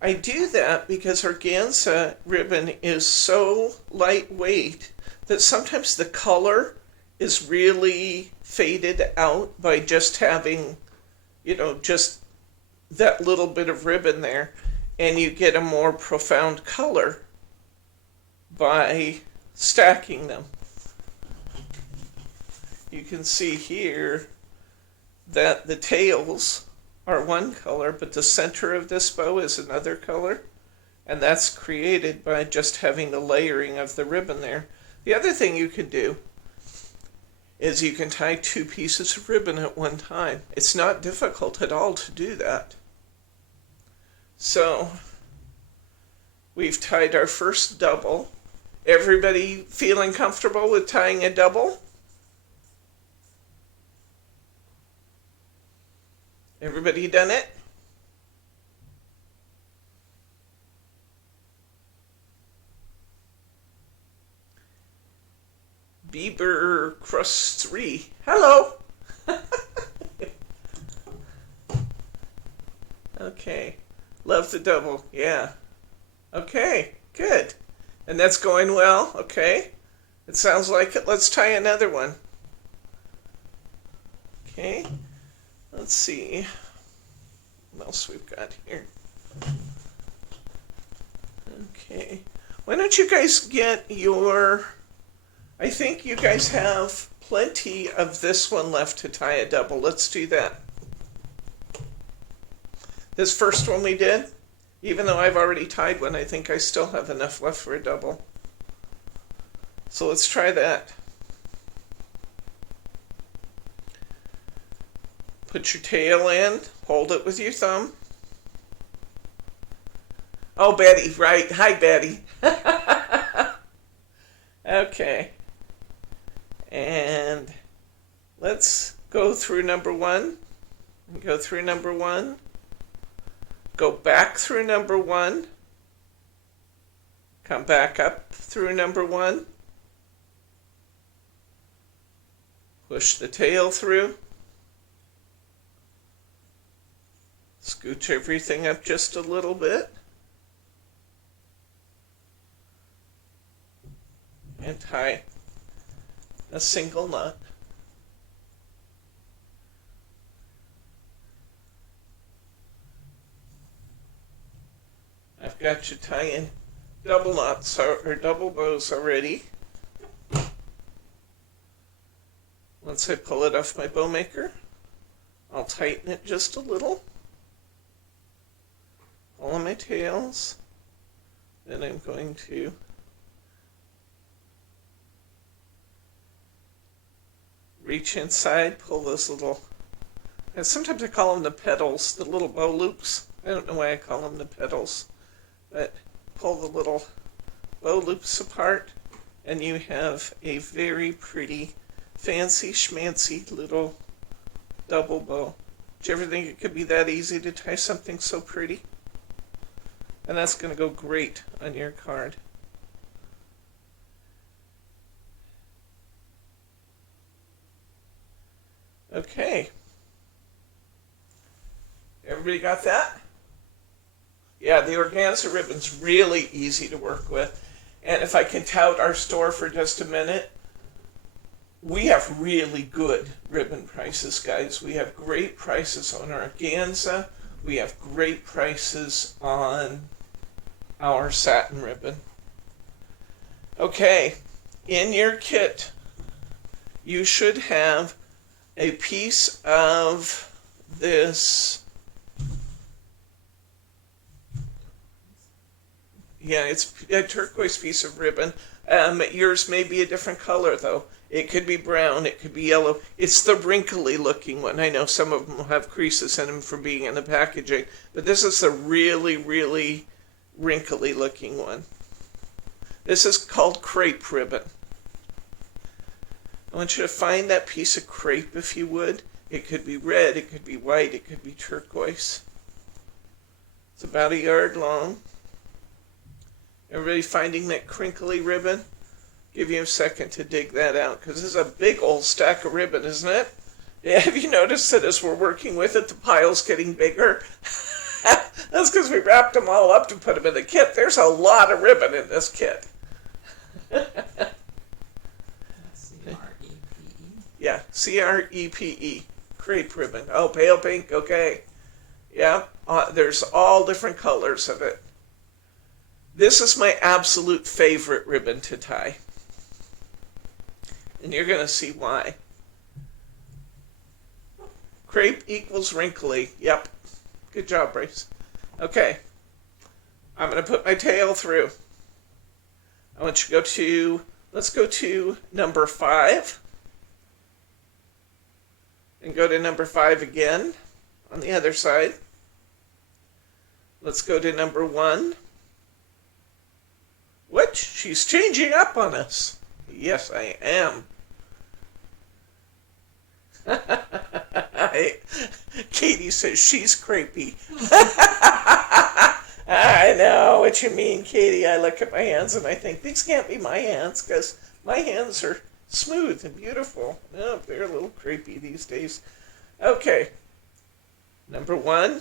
I do that because organza ribbon is so lightweight that sometimes the color is really faded out by just having, just that little bit of ribbon there. And you get a more profound color by stacking them. You can see here that the tails are one color, but the center of this bow is another color. And that's created by just having the layering of the ribbon there. The other thing you can do is you can tie 2 pieces of ribbon at one time. It's not difficult at all to do that. So we've tied our first double. Everybody feeling comfortable with tying a double? Everybody done it? Bieber Crust 3. Hello! Okay. Love the double. Yeah. Okay. Good. And that's going well. Okay. It sounds like it. Let's try another one. Okay. Let's see what else we've got here. Okay. Why don't you guys get your... I think you guys have plenty of this one left to tie a double. Let's do that. This first one we did, even though I've already tied one, I think I still have enough left for a double. So let's try that. Put your tail in, hold it with your thumb. Oh, Betty, right. Hi, Betty. Okay. And let's go through number one. Go through number one. Go back through number one. Come back up through number one. Push the tail through. Scooch everything up just a little bit. And tie a single knot. I've got you tying double knots or double bows already. Once I pull it off my bow maker, I'll tighten it just a little. All of my tails. Then I'm going to reach inside, pull those little, and sometimes I call them the petals, the little bow loops. I don't know why I call them the petals, but pull the little bow loops apart, and you have a very pretty, fancy schmancy little double bow. Did you ever think it could be that easy to tie something so pretty? And that's going to go great on your card. Okay. Everybody got that? Yeah, the organza ribbon's really easy to work with. And if I can tout our store for just a minute, we have really good ribbon prices, guys. We have great prices on our organza. We have great prices on our satin ribbon. Okay, in your kit, you should have a piece of this. Yeah, it's a turquoise piece of ribbon. Yours may be a different color, though. It could be brown, it could be yellow. It's the wrinkly looking one. I know some of them will have creases in them from being in the packaging, but this is the really, really wrinkly looking one. This is called crepe ribbon. I want you to find that piece of crepe, if you would. It could be red, it could be white, it could be turquoise. It's about a yard long. Everybody finding that crinkly ribbon? Give you a second to dig that out, because this is a big old stack of ribbon, isn't it? Yeah, have you noticed that as we're working with it, the pile's getting bigger? That's because we wrapped them all up to put them in the kit. There's a lot of ribbon in this kit. C-R-E-P-E? Yeah, C-R-E-P-E. Crepe ribbon. Oh, pale pink, okay. Yeah, there's all different colors of it. This is my absolute favorite ribbon to tie. And you're going to see why. Crepe equals wrinkly. Yep. Good job, Brace. Okay. I'm going to put my tail through. I want you to go to, let's go to number 5. And go to number 5 again on the other side. Let's go to number 1. What? She's changing up on us. Yes, I am. Katie says she's crepey. I know what you mean, Katie. I look at my hands and I think, these can't be my hands because my hands are smooth and beautiful. No, they're a little crepey these days. Okay. Number 1.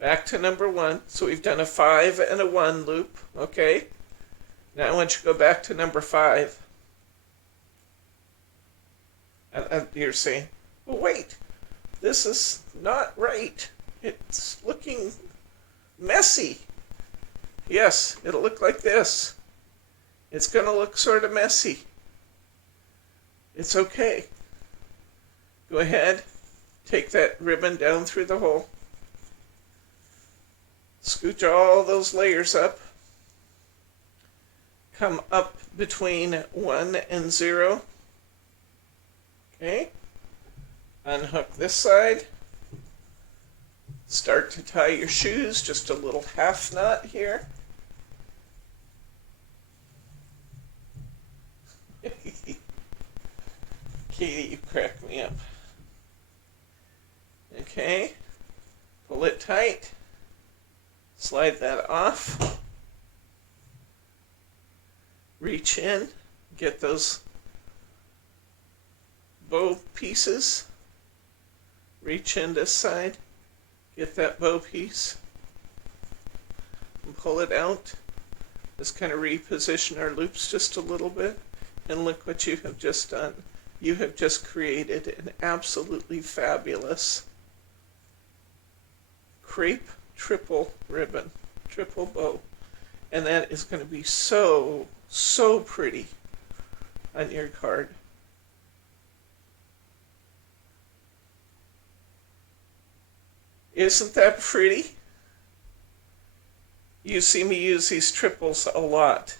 Back to number 1. So we've done a 5 and a 1 loop. Okay. Now I want you to go back to number 5. And you're saying, well, wait, this is not right. It's looking messy. Yes, it'll look like this. It's going to look sort of messy. It's okay. Go ahead, take that ribbon down through the hole. Scooch all those layers up. Come up between 1 and 0. Okay. Unhook this side. Start to tie your shoes, just a little half knot here. Katie, you crack me up. Okay, pull it tight, slide that off, reach in, get those bow pieces, reach in this side, get that bow piece, and pull it out. Just kind of reposition our loops just a little bit, and look what you have just done. You have just created an absolutely fabulous crepe triple ribbon, triple bow. And that is going to be so, so pretty on your card. Isn't that pretty? You see me use these triples a lot.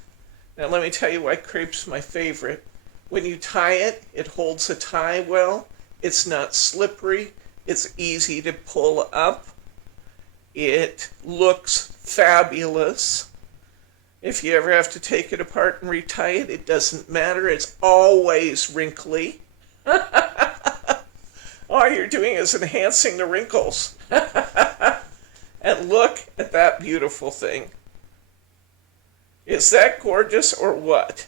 Now let me tell you why crepe's my favorite. When you tie it, it holds a tie well. It's not slippery. It's easy to pull up. It looks fabulous. If you ever have to take it apart and retie it, it doesn't matter. It's always wrinkly. All you're doing is enhancing the wrinkles. And look at that beautiful thing. Is that gorgeous or what?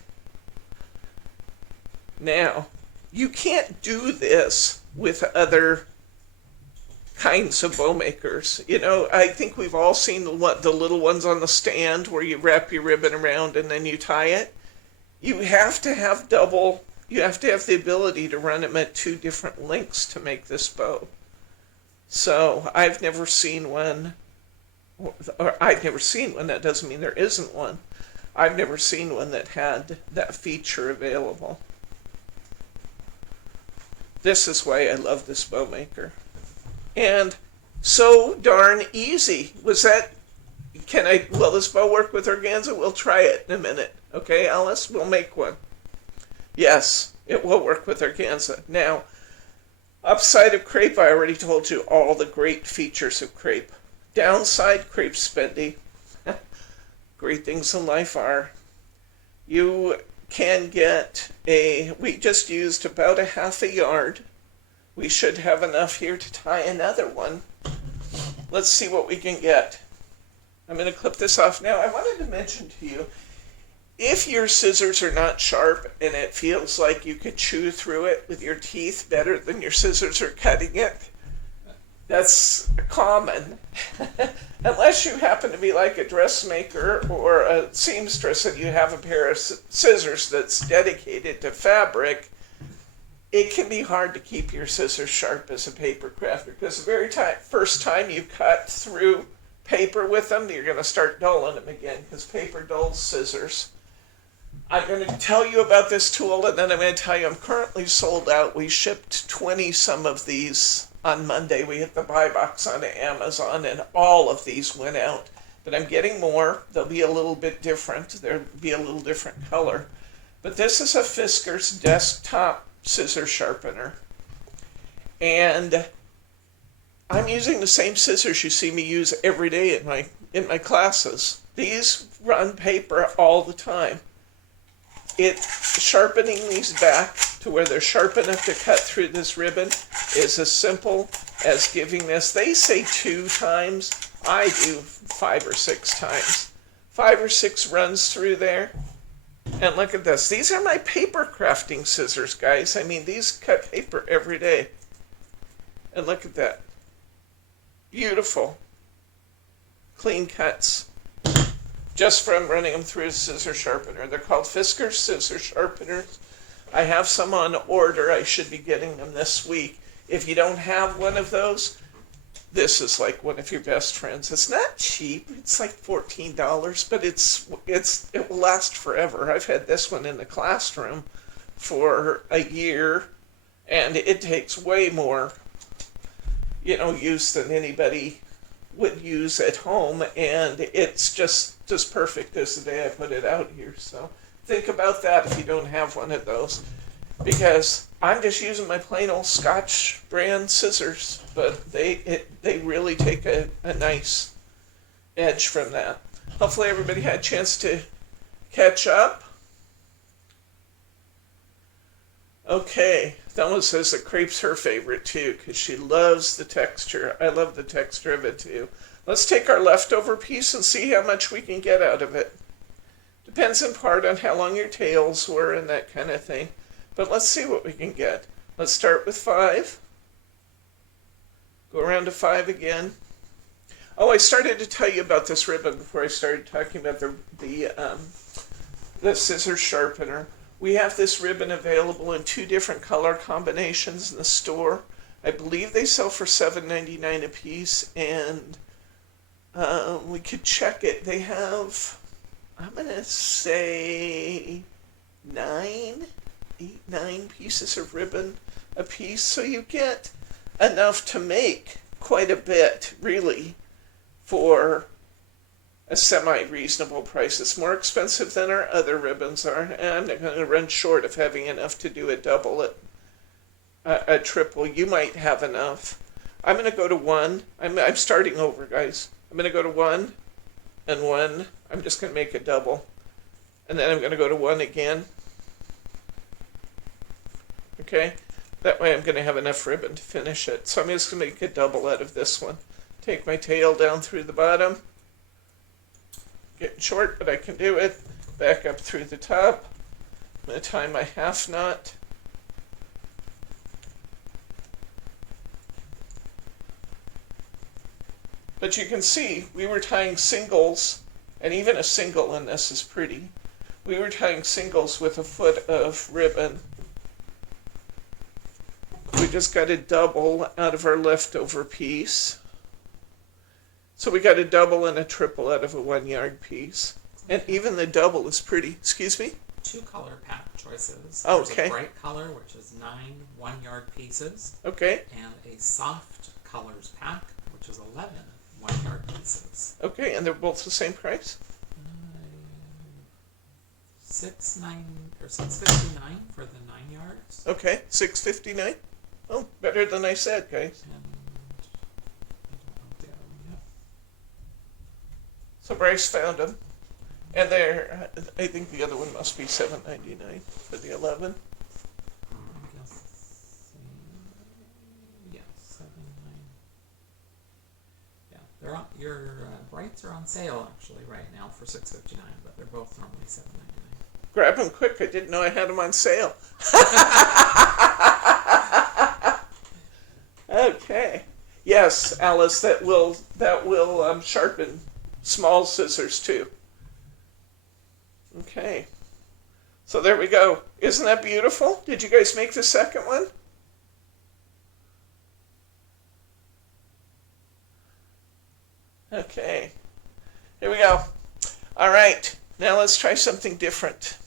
Now, you can't do this with other kinds of bow makers. You know, I think we've all seen the little ones on the stand where you wrap your ribbon around and then you tie it. You have to have you have to have the ability to run them at 2 different lengths to make this bow. So I've never seen one, or I've never seen one, that doesn't mean there isn't one. I've never seen one that had that feature available. This is why I love this bow maker. And so darn easy. Will this bow work with organza? We'll try it in a minute. Okay, Alice, we'll make one. Yes, it will work with organza. Now, upside of crepe, I already told you all the great features of crepe. Downside, crepe's spendy. Great things in life are. You can get we just used about a half a yard. We should have enough here to tie another one. Let's see what we can get. I'm going to clip this off now. I wanted to mention to you, if your scissors are not sharp and it feels like you could chew through it with your teeth better than your scissors are cutting it, that's common. Unless you happen to be like a dressmaker or a seamstress and you have a pair of scissors that's dedicated to fabric, it can be hard to keep your scissors sharp as a paper crafter, because the very first time you cut through paper with them, you're going to start dulling them again, because paper dulls scissors. I'm going to tell you about this tool, and then I'm going to tell you I'm currently sold out. We shipped 20 some of these on Monday. We hit the buy box on Amazon, and all of these went out. But I'm getting more. They'll be a little bit different. There'll be a little different color. But this is a Fiskars desktop scissor sharpener. And I'm using the same scissors you see me use every day in my classes. These run paper all the time. Sharpening these back to where they're sharp enough to cut through this ribbon is as simple as giving this. They say 2 times. I do 5 or 6 times. 5 or 6 runs through there. And look at this. These are my paper crafting scissors, guys. I mean, these cut paper every day. And look at that. Beautiful. Clean cuts. Just from running them through a scissor sharpener. They're called Fiskars scissor sharpeners. I have some on order. I should be getting them this week. If you don't have one of those, this is like one of your best friends. It's not cheap. It's like $14, but it will last forever. I've had this one in the classroom for a year, and it takes way more, use than anybody would use at home, and it's just perfect as the day I put it out here. So think about that if you don't have one of those. because I'm just using my plain old Scotch brand scissors, but they really take a nice edge from that. Hopefully everybody had a chance to catch up. Okay, Thelma says that crepe's her favorite too because she loves the texture. I love the texture of it too. Let's take our leftover piece and see how much we can get out of it. Depends in part on how long your tails were and that kind of thing. But let's see what we can get. Let's start with 5. Go around to 5 again. Oh, I started to tell you about this ribbon before I started talking about the scissor sharpener. We have this ribbon available in 2 different color combinations in the store. I believe they sell for $7.99 a piece, and we could check it. They have, I'm going to say 9 pieces of ribbon a piece, so you get enough to make quite a bit, really, for a semi-reasonable price. It's more expensive than our other ribbons are, and I'm not going to run short of having enough to do a double, a triple. You might have enough. I'm going to go to 1. I'm starting over, guys. I'm going to go to 1 and 1. I'm just going to make a double, and then I'm going to go to 1 again. Okay, that way I'm going to have enough ribbon to finish it. So I'm just going to make a double out of this one. Take my tail down through the bottom. Getting short, but I can do it. Back up through the top. I'm going to tie my half knot. But you can see we were tying singles, and even a single in this is pretty. We were tying singles with a foot of ribbon. We just got a double out of our leftover piece. So we got a double and a triple out of a 1 yard piece. And even the double is pretty. Excuse me? 2 color pack choices. Okay. There's a bright color, which is 9 1 yard pieces. Okay. And a soft colors pack, which is 11 1 yard pieces. Okay, and they're both the same price? $6.59 for the 9 yards. Okay, $6.59. Oh, better than I said, guys. And I don't know the other one yet. So Bryce found them. And they're, I think the other one must be $7.99 for the 11. Yeah, 7.9. Yeah, they're on, your brights are on sale actually right now for $6.59, but they're both normally $7.99. Grab them quick. I didn't know I had them on sale. Okay. Yes, Alice, that will sharpen small scissors too. Okay. So there we go. Isn't that beautiful? Did you guys make the second one? Okay. Here we go. All right. Now let's try something different.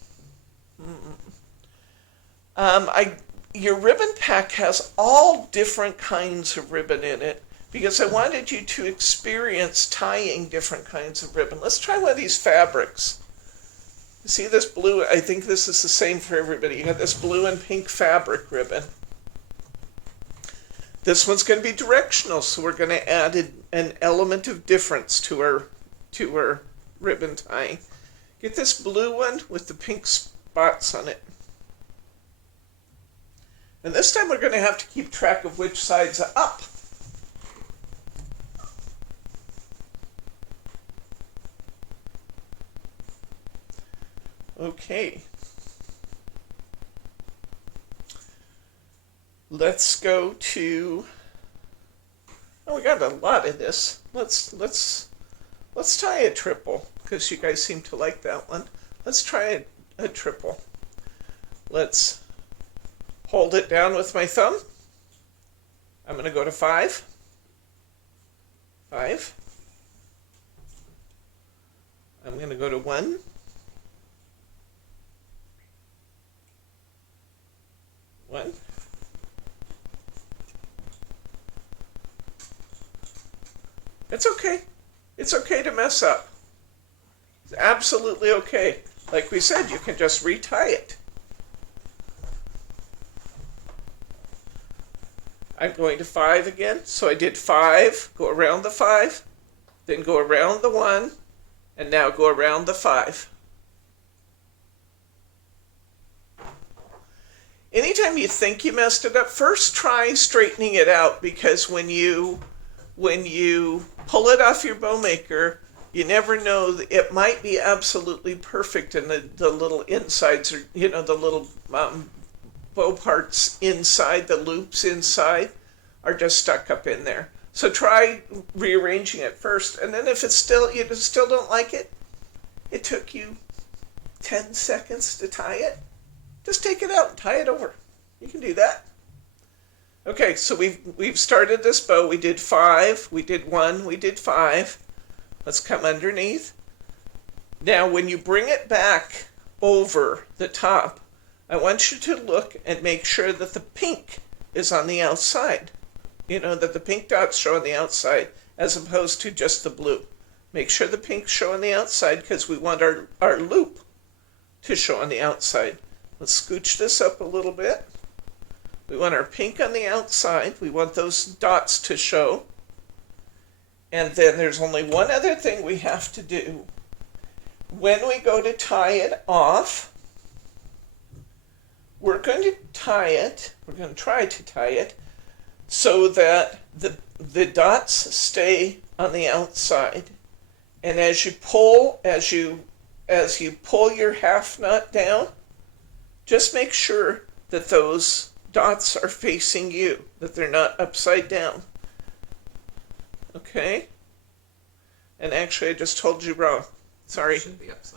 Your ribbon pack has all different kinds of ribbon in it because I wanted you to experience tying different kinds of ribbon. Let's try one of these fabrics. See this blue? I think this is the same for everybody. You got this blue and pink fabric ribbon. This one's going to be directional, so we're going to add an element of difference to our ribbon tying. Get this blue one with the pink spots on it. And this time we're going to have to keep track of which side's up. Okay. Let's go to, oh, we got a lot of this. Let's tie a triple because you guys seem to like that one. Let's try a triple. Let's hold it down with my thumb. I'm going to go to 5. 5. I'm going to go to 1. 1. It's okay. It's okay to mess up. It's absolutely okay. Like we said, you can just retie it. I'm going to 5 again. So I did 5, go around the 5, then go around the 1, and now go around the 5. Anytime you think you messed it up, first try straightening it out, because when you pull it off your bow maker, you never know, it might be absolutely perfect and the little insides are, the little bow parts inside, the loops inside, are just stuck up in there. So try rearranging it first, and then if you still don't like it, it took you 10 seconds to tie it, just take it out and tie it over. You can do that. Okay, so we've started this bow. We did 5, we did 1, we did 5. Let's come underneath. Now when you bring it back over the top, I want you to look and make sure that the pink is on the outside. That the pink dots show on the outside as opposed to just the blue. Make sure the pink show on the outside because we want our loop to show on the outside. Let's scooch this up a little bit. We want our pink on the outside. We want those dots to show. And then there's only one other thing we have to do. When we go to tie it off, we're going to try to tie it so that the dots stay on the outside. And as you pull your half knot down, just make sure that those dots are facing you, that they're not upside down. Okay? And actually, I just told you wrong. Sorry.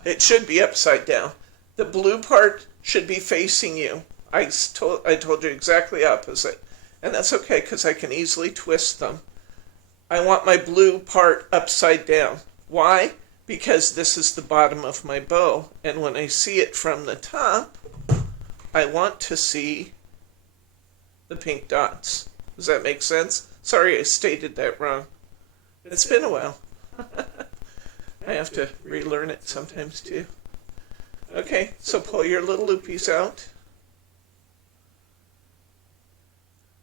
It should be upside down. The blue part should be facing you. I told you exactly opposite. And that's okay, because I can easily twist them. I want my blue part upside down. Why? Because this is the bottom of my bow. And when I see it from the top, I want to see the pink dots. Does that make sense? Sorry, I stated that wrong. It's been a while. I have to relearn it sometimes too. Okay, so pull your little loopies out.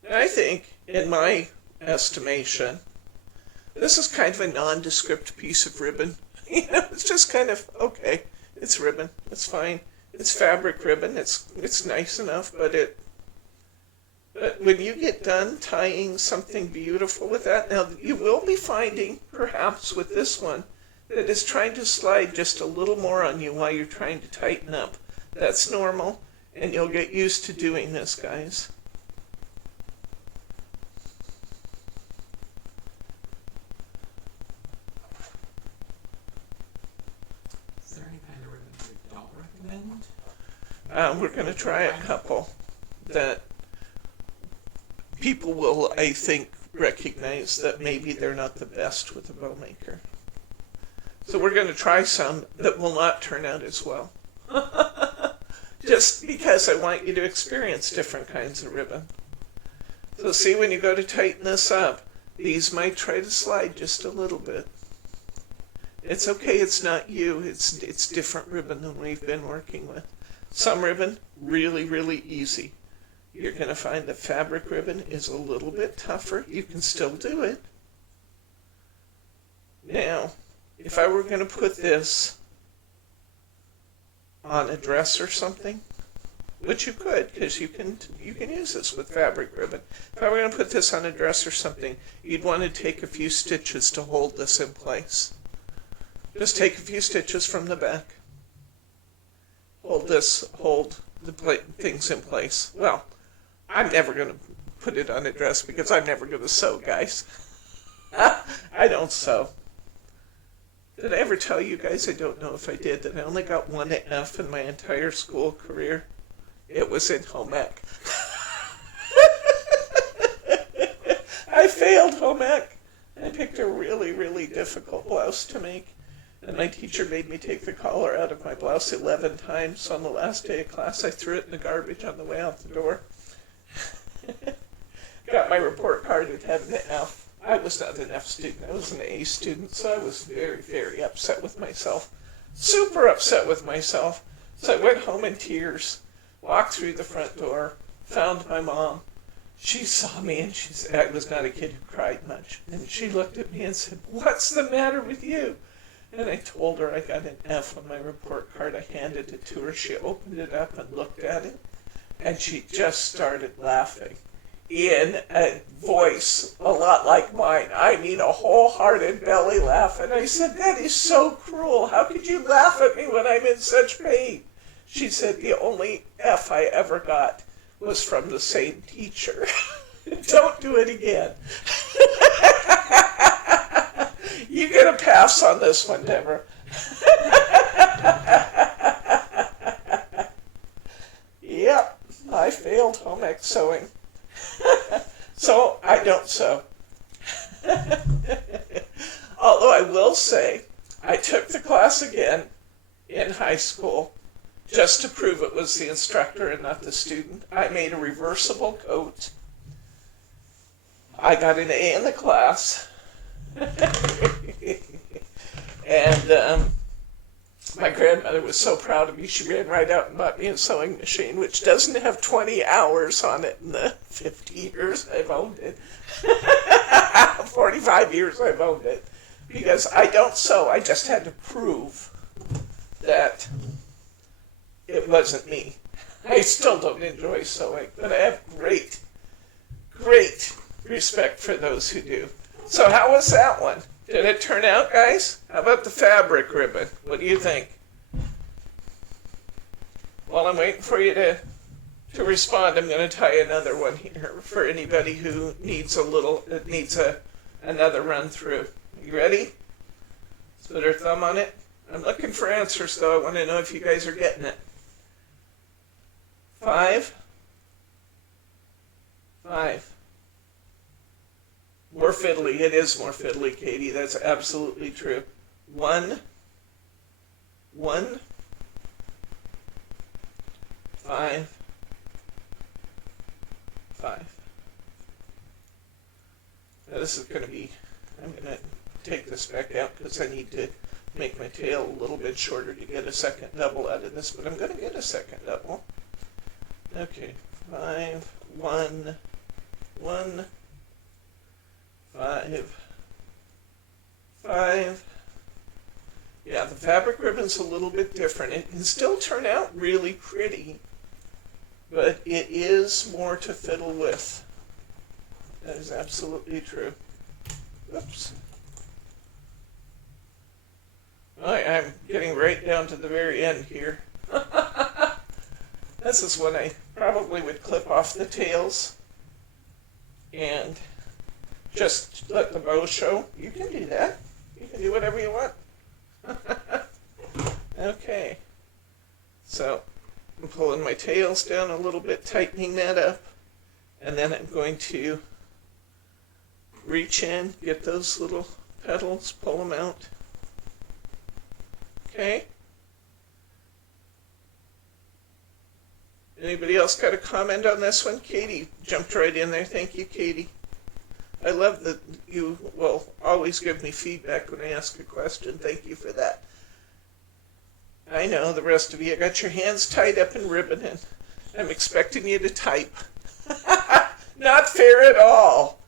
And I think, in my estimation, this is kind of a nondescript piece of ribbon. It's just kind of, okay, it's ribbon, it's fine. It's fabric ribbon, it's nice enough, but when you get done tying something beautiful with that, now you will be finding, perhaps with this one, that it's trying to slide just a little more on you while you're trying to tighten up. That's normal, and you'll get used to doing this, guys. Is there any kind of ribbon you don't recommend? We're going to try a couple that people will, I think, recognize that maybe they're not the best with a bow maker. So we're going to try some that will not turn out as well. Just because I want you to experience different kinds of ribbon. So see, when you go to tighten this up, these might try to slide just a little bit. It's okay, it's not you, it's different ribbon than we've been working with. Some ribbon, really, really easy. You're going to find that fabric ribbon is a little bit tougher. You can still do it. Now, if I were going to put this on a dress or something, which you could, because you can use this with fabric ribbon. If I were going to put this on a dress or something, you'd want to take a few stitches to hold this in place. Just take a few stitches from the back. Hold the things in place. Well, I'm never going to put it on a dress because I'm never going to sew, guys. I don't sew. Did I ever tell you guys, I don't know if I did, that I only got one F in my entire school career? It was in home ec. I failed home ec. I picked a really, really difficult blouse to make. And my teacher made me take the collar out of my blouse 11 times. So on the last day of class, I threw it in the garbage on the way out the door. Got my report card and had an F. I was not an F student. I was an A student, so I was very, very upset with myself. Super upset with myself. So I went home in tears, walked through the front door, found my mom, she saw me and she said, I was not a kid who cried much. And she looked at me and said, "What's the matter with you?" And I told her I got an F on my report card. I handed it to her. She opened it up and looked at it. And she just started laughing in a voice a lot like mine. I mean, a wholehearted belly laugh. And I said, "That is so cruel. How could you laugh at me when I'm in such pain?" She said, "The only F I ever got was from the same teacher." Don't do it again. You get a pass on this one, Deborah. Yep, I failed home ec sewing. So I don't sew. Although I will say, I took the class again in high school just to prove it was the instructor and not the student. I made a reversible coat. I got an A in the class. And my grandmother was so proud of me, she ran right out and bought me a sewing machine, which doesn't have 20 hours on it in the 50 years I've owned it. 45 years I've owned it. Because I don't sew, I just had to prove that it wasn't me. I still don't enjoy sewing, but I have great, great respect for those who do. So how was that one? Did it turn out, guys? How about the fabric ribbon? What do you think? While I'm waiting for you to respond, I'm going to tie another one here for anybody who needs another run through. You ready? Let's put our thumb on it. I'm looking for answers, though. I want to know if you guys are getting it. 5. More fiddly. It is more fiddly, Katie. That's absolutely true. 1. 5. Now this is going to be, I'm going to take this back out because I need to make my tail a little bit shorter to get a second double out of this, but I'm going to get a second double. Okay, 5, 1, 1, 5. Yeah, the fabric ribbon's a little bit different. It can still turn out really pretty, but it is more to fiddle with. That is absolutely true. Oops. I'm getting right down to the very end here. This is when I probably would clip off the tails and just let the bow show. You can do that. You can do whatever you want. Okay. So I'm pulling my tails down a little bit, tightening that up, and then I'm going to reach in, get those little petals, pull them out. Okay. Anybody else got a comment on this one? Katie jumped right in there. Thank you, Katie. I love that you will always give me feedback when I ask a question. Thank you for that. I know the rest of you got your hands tied up in ribbon and I'm expecting you to type. Not fair at all.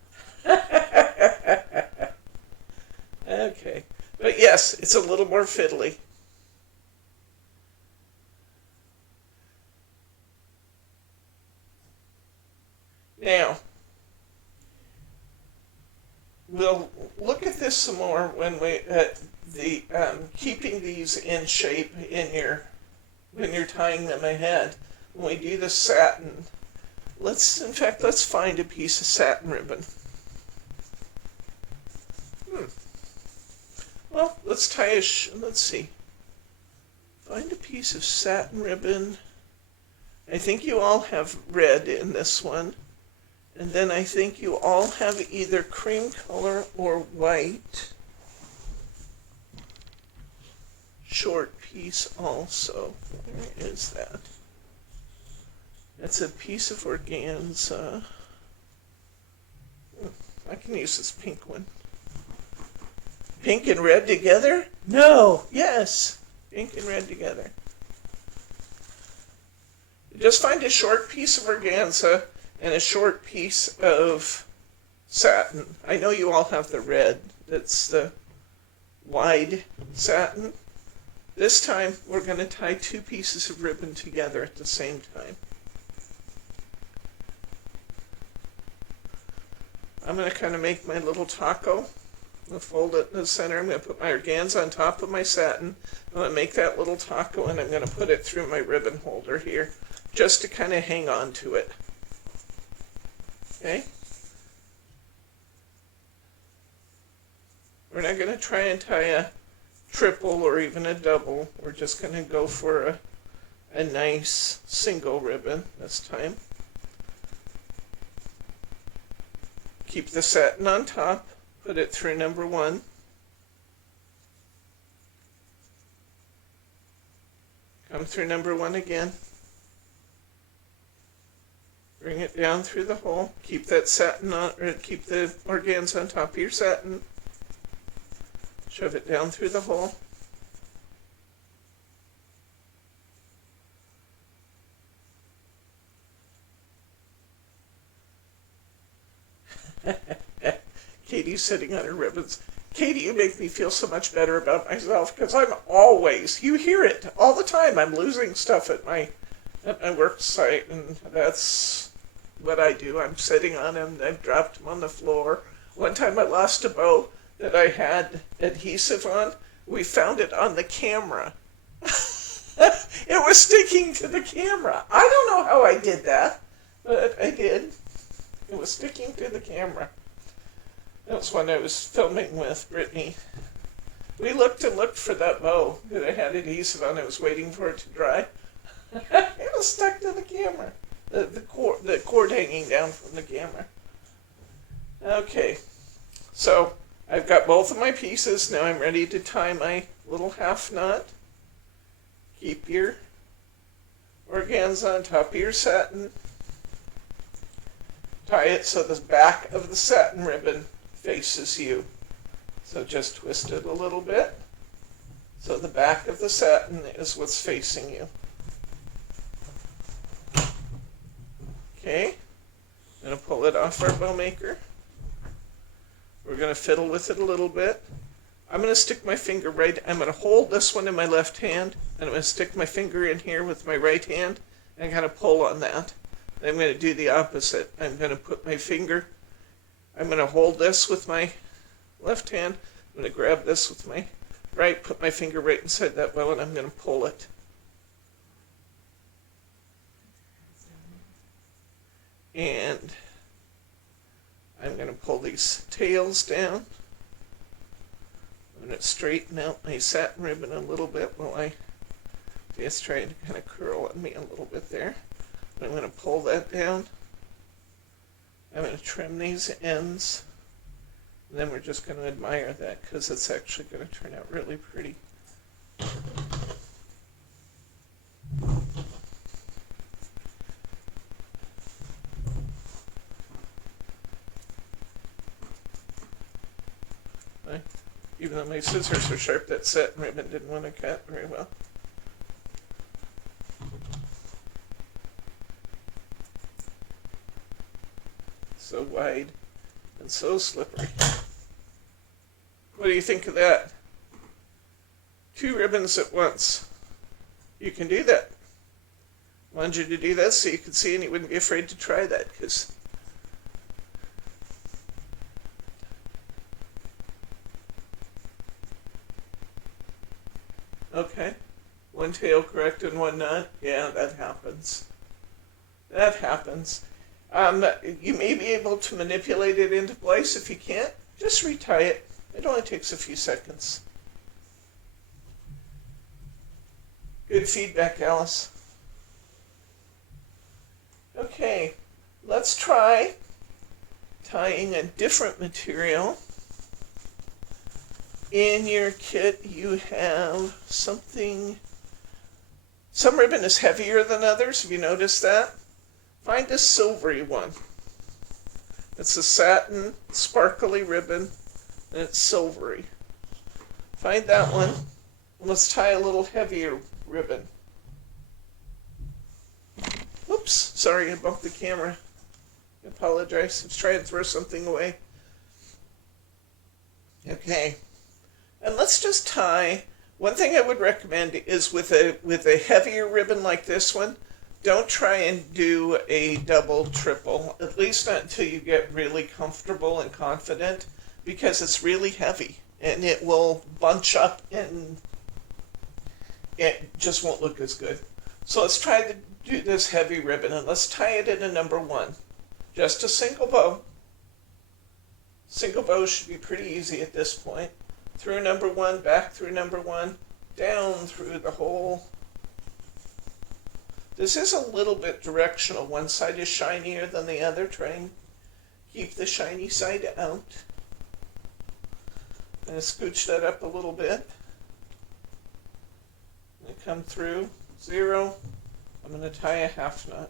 Okay. But yes, it's a little more fiddly. Now, we'll look at this some more when we the keeping these in shape when you're tying them ahead. When we do the satin, let's find a piece of satin ribbon. Well, let's see. Find a piece of satin ribbon. I think you all have red in this one. And then I think you all have either cream color or white. Short piece also. Where is that? That's a piece of organza. I can use this pink one. Pink and red together? No. Yes. Pink and red together. Just find a short piece of organza. and a short piece of satin. I know you all have the red. That's the wide satin. This time we're going to tie two pieces of ribbon together at the same time. I'm going to kind of make my little taco. I'm going to fold it in the center. I'm going to put my organza on top of my satin. I'm going to make that little taco, and I'm going to put it through my ribbon holder here just to kind of hang on to it. Okay? We're not going to try and tie a triple or even a double. We're just going to go for a nice single ribbon this time. Keep the satin on top, put it through number 1. Come through number 1 again. Bring it down through the hole. Keep that satin on, or keep the organza on top of your satin. Shove it down through the hole. Katie's sitting on her ribbons. Katie, you make me feel so much better about myself because I'm always, you hear it all the time, I'm losing stuff at my work site, and that's what I do. I'm sitting on them, I've dropped them on the floor. One time I lost a bow that I had adhesive on. We found it on the camera. It was sticking to the camera. I don't know how I did that, but I did. It was sticking to the camera. That was when I was filming with Brittany. We looked and looked for that bow that I had adhesive on. I was waiting for it to dry. It was stuck to the camera. The cord hanging down from the camera. Okay, so I've got both of my pieces. Now I'm ready to tie my little half knot. Keep your organza on top of your satin. Tie it so the back of the satin ribbon faces you. So just twist it a little bit so the back of the satin is what's facing you. Okay, I'm going to pull it off our bow maker. We're going to fiddle with it a little bit. I'm going to stick my finger I'm going to hold this one in my left hand, and I'm going to stick my finger in here with my right hand and kind of pull on that. I'm going to do the opposite. I'm going to put my finger, I'm going to hold this with my left hand. I'm going to grab this with my right, put my finger right inside that bow, and I'm going to pull it. And I'm going to pull these tails down. I'm going to straighten out my satin ribbon a little bit while it's trying to kind of curl on me a little bit there. I'm going to pull that down. I'm going to trim these ends. And then we're just going to admire that because it's actually going to turn out really pretty. Even though my scissors are sharp, that satin ribbon didn't want to cut very well. So wide and so slippery. What do you think of that? 2 ribbons at once. You can do that. I wanted you to do that so you could see and you wouldn't be afraid to try that, because okay. One tail correct and one not. Yeah, that happens. That happens. You may be able to manipulate it into place. If you can't, just retie it. It only takes a few seconds. Good feedback, Alice. Okay, let's try tying a different material. In your kit, you have some ribbon is heavier than others. Have you noticed that? Find a silvery one. It's a satin, sparkly ribbon, and it's silvery. Find that one. Let's tie a little heavier ribbon. Oops, sorry, I bumped the camera. apologize. Let's try and throw something away. Okay. And let's just tie. One thing I would recommend is with a heavier ribbon like this one, don't try and do a double, triple, at least not until you get really comfortable and confident, because it's really heavy and it will bunch up and it just won't look as good. So let's try to do this heavy ribbon, and let's tie it in a number 1. Just a single bow. Single bow should be pretty easy at this point. Through number 1, back through number 1, down through the whole. This is a little bit directional. One side is shinier than the other. Try and keep the shiny side out. I'm going to scooch that up a little bit. I'm going to come through 0. I'm going to tie a half knot.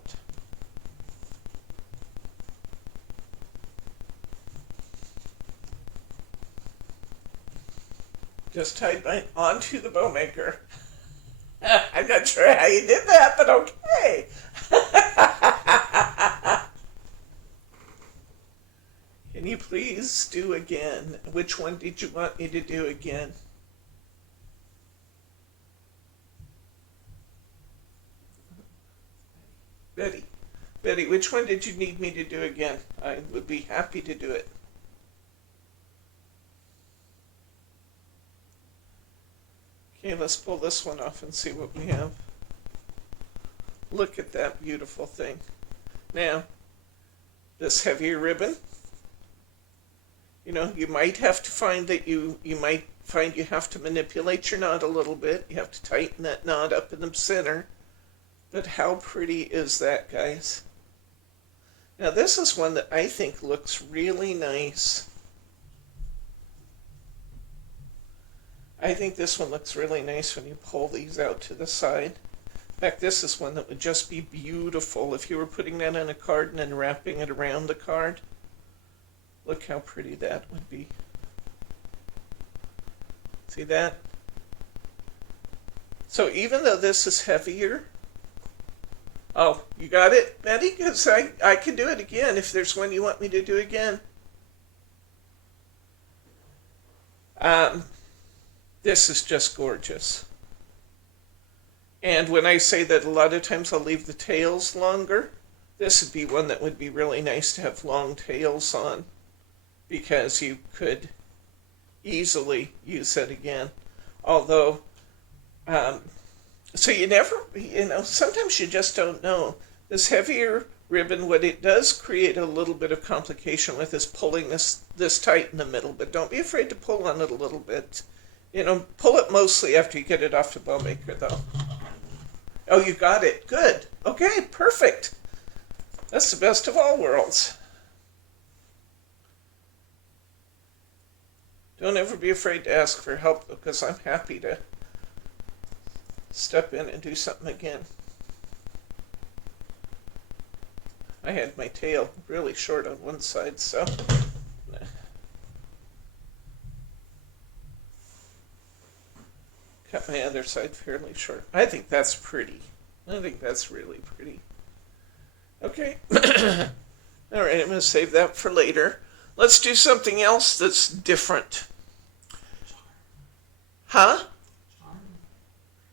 Just tied onto the bow maker. I'm not sure how you did that, but okay. Can you please do again? Which one did you want me to do again? Betty, which one did you need me to do again? I would be happy to do it. Okay, let's pull this one off and see what we have. Look at that beautiful thing. Now, this heavier ribbon, you might have to find that you have to manipulate your knot a little bit. You have to tighten that knot up in the center. But how pretty is that, guys? Now, this is one that I think looks really nice. I think this one looks really nice when you pull these out to the side. In fact, this is one that would just be beautiful if you were putting that on a card and then wrapping it around the card. Look how pretty that would be. See that? So even though this is heavier, oh, you got it, Betty? Because I can do it again if there's one you want me to do again. This is just gorgeous. And when I say that a lot of times I'll leave the tails longer, this would be one that would be really nice to have long tails on, because you could easily use it again. Although, so you never, sometimes you just don't know. This heavier ribbon, what it does create a little bit of complication with is pulling this tight in the middle, but don't be afraid to pull on it a little bit. Pull it mostly after you get it off the bow maker, though. Oh, you got it. Good. Okay, perfect. That's the best of all worlds. Don't ever be afraid to ask for help, though, because I'm happy to step in and do something again. I had my tail really short on one side, so... Cut my other side fairly short. I think that's pretty. I think that's really pretty. Okay. All right, I'm going to save that for later. Let's do something else that's different. Huh?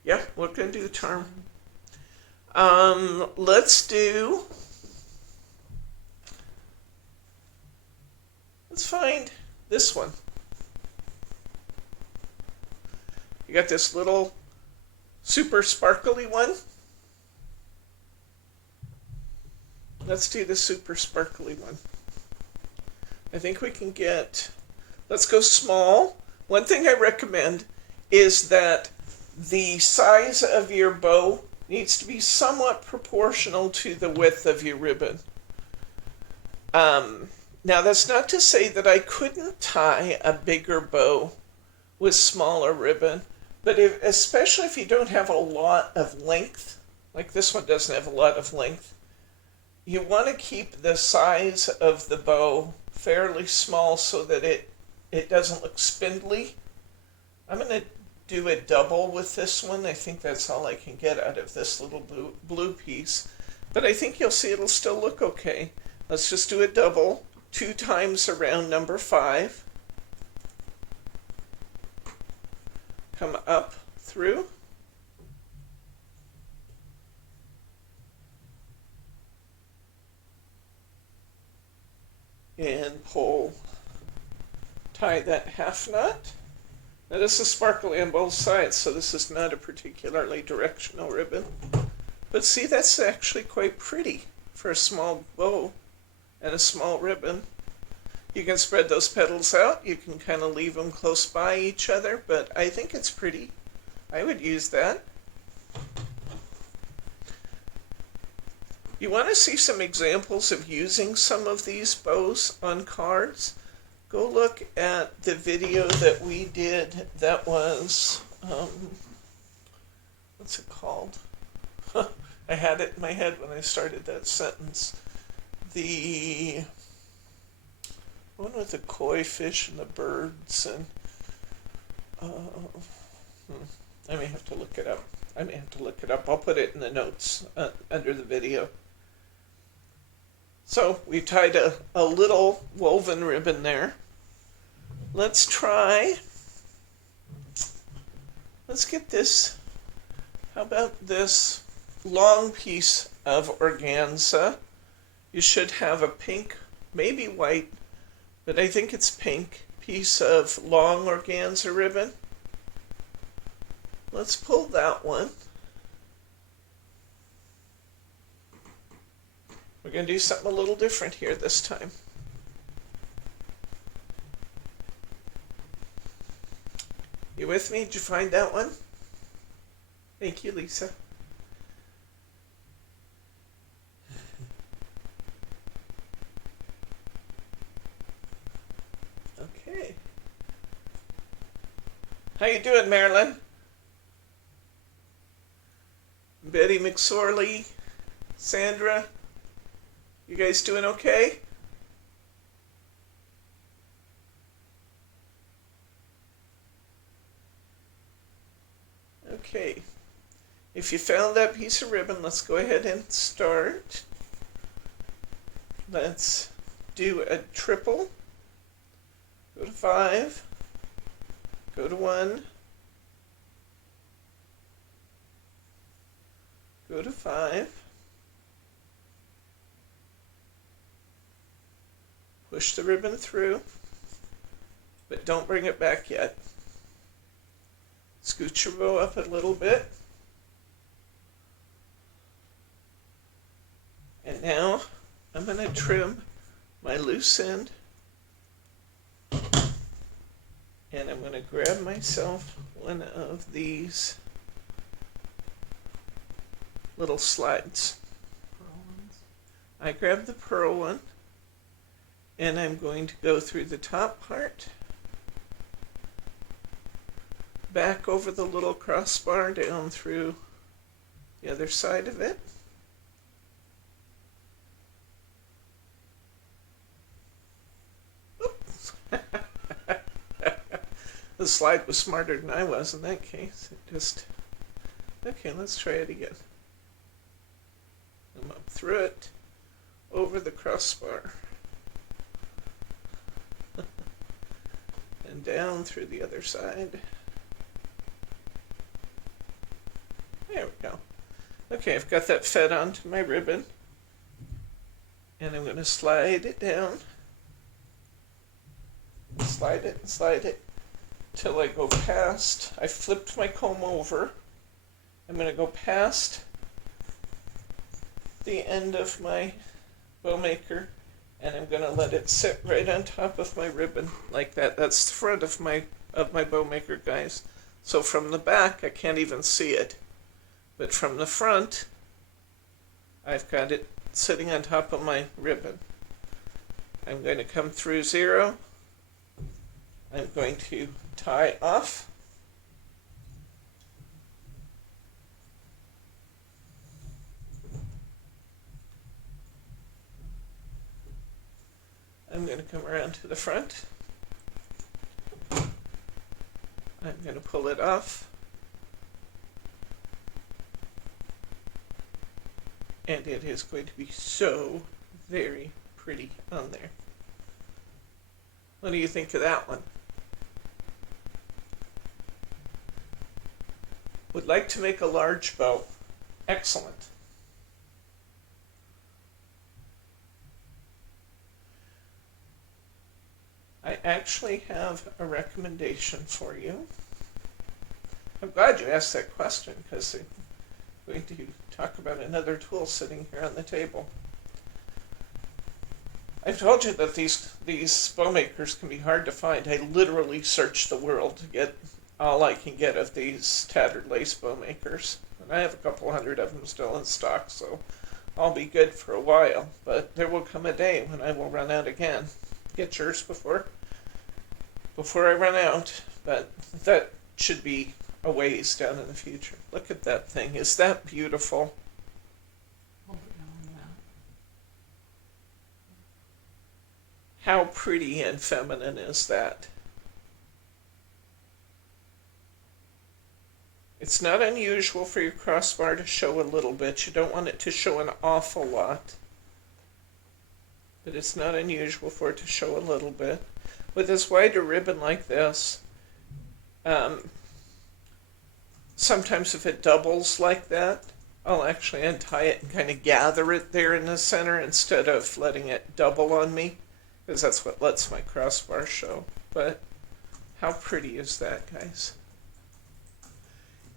Yeah, we're going to do the charm. Let's find this one. You got this little super sparkly one. Let's do the super sparkly one. I think we can let's go small. One thing I recommend is that the size of your bow needs to be somewhat proportional to the width of your ribbon. Now, that's not to say that I couldn't tie a bigger bow with smaller ribbon. But especially if you don't have a lot of length, like this one doesn't have a lot of length, you want to keep the size of the bow fairly small so that it doesn't look spindly. I'm going to do a double with this one. I think that's all I can get out of this little blue piece. But I think you'll see it'll still look okay. Let's just do a double, 2 times around number 5. Come up through. And pull, tie that half knot. Now this is sparkly on both sides, so this is not a particularly directional ribbon. But see, that's actually quite pretty for a small bow and a small ribbon. You can spread those petals out, you can kind of leave them close by each other, but I think it's pretty. I would use that. You want to see some examples of using some of these bows on cards? Go look at the video that we did that was, what's it called? I had it in my head when I started that sentence. The one with the koi fish and the birds and I may have to look it up. I'll put it in the notes under the video. So we tied a little woven ribbon there. Let's get this. How about this long piece of organza? You should have a pink, maybe white, but I think it's pink, piece of long organza ribbon. Let's pull that one. We're going to do something a little different here this time. You with me? Did you find that one? Thank you, Lisa. Okay. How you doing, Marilyn? Betty McSorley, Sandra, you guys doing okay? Okay. If you found that piece of ribbon, let's go ahead and start. Let's do a triple. Go to 5. Go to 1. Go to 5. Push the ribbon through, but don't bring it back yet. Scoot your bow up a little bit. And now I'm going to trim my loose end. And I'm going to grab myself one of these little slides. I grab the pearl one, and I'm going to go through the top part, back over the little crossbar, down through the other side of it. Oops. The slide was smarter than I was in that case. It just, okay, let's try it again. Come up through it, over the crossbar, and down through the other side. There we go. Okay, I've got that fed onto my ribbon, and I'm going to slide it down. Slide it till I go past. I flipped my comb over. I'm going to go past the end of my bow maker, and I'm going to let it sit right on top of my ribbon like that. That's the front of my bow maker, guys. So from the back I can't even see it, but from the front I've got it sitting on top of my ribbon. I'm going to come through 0. I'm going to tie off. I'm going to come around to the front. I'm going to pull it off. And it is going to be so very pretty on there. What do you think of that one? Would like to make a large bow. Excellent. I actually have a recommendation for you. I'm glad you asked that question because I'm going to talk about another tool sitting here on the table. I've told you that these bow makers can be hard to find. I literally searched the world to get all I can get of these tattered lace bow makers. And I have a couple hundred of them still in stock, so I'll be good for a while. But there will come a day when I will run out again. Get yours before I run out, but that should be a ways down in the future. Look at that thing. Is that beautiful? How pretty and feminine is that? It's not unusual for your crossbar to show a little bit. You don't want it to show an awful lot. But it's not unusual for it to show a little bit. With this wider ribbon like this, sometimes if it doubles like that, I'll actually untie it and kind of gather it there in the center instead of letting it double on me, because that's what lets my crossbar show. But how pretty is that, guys?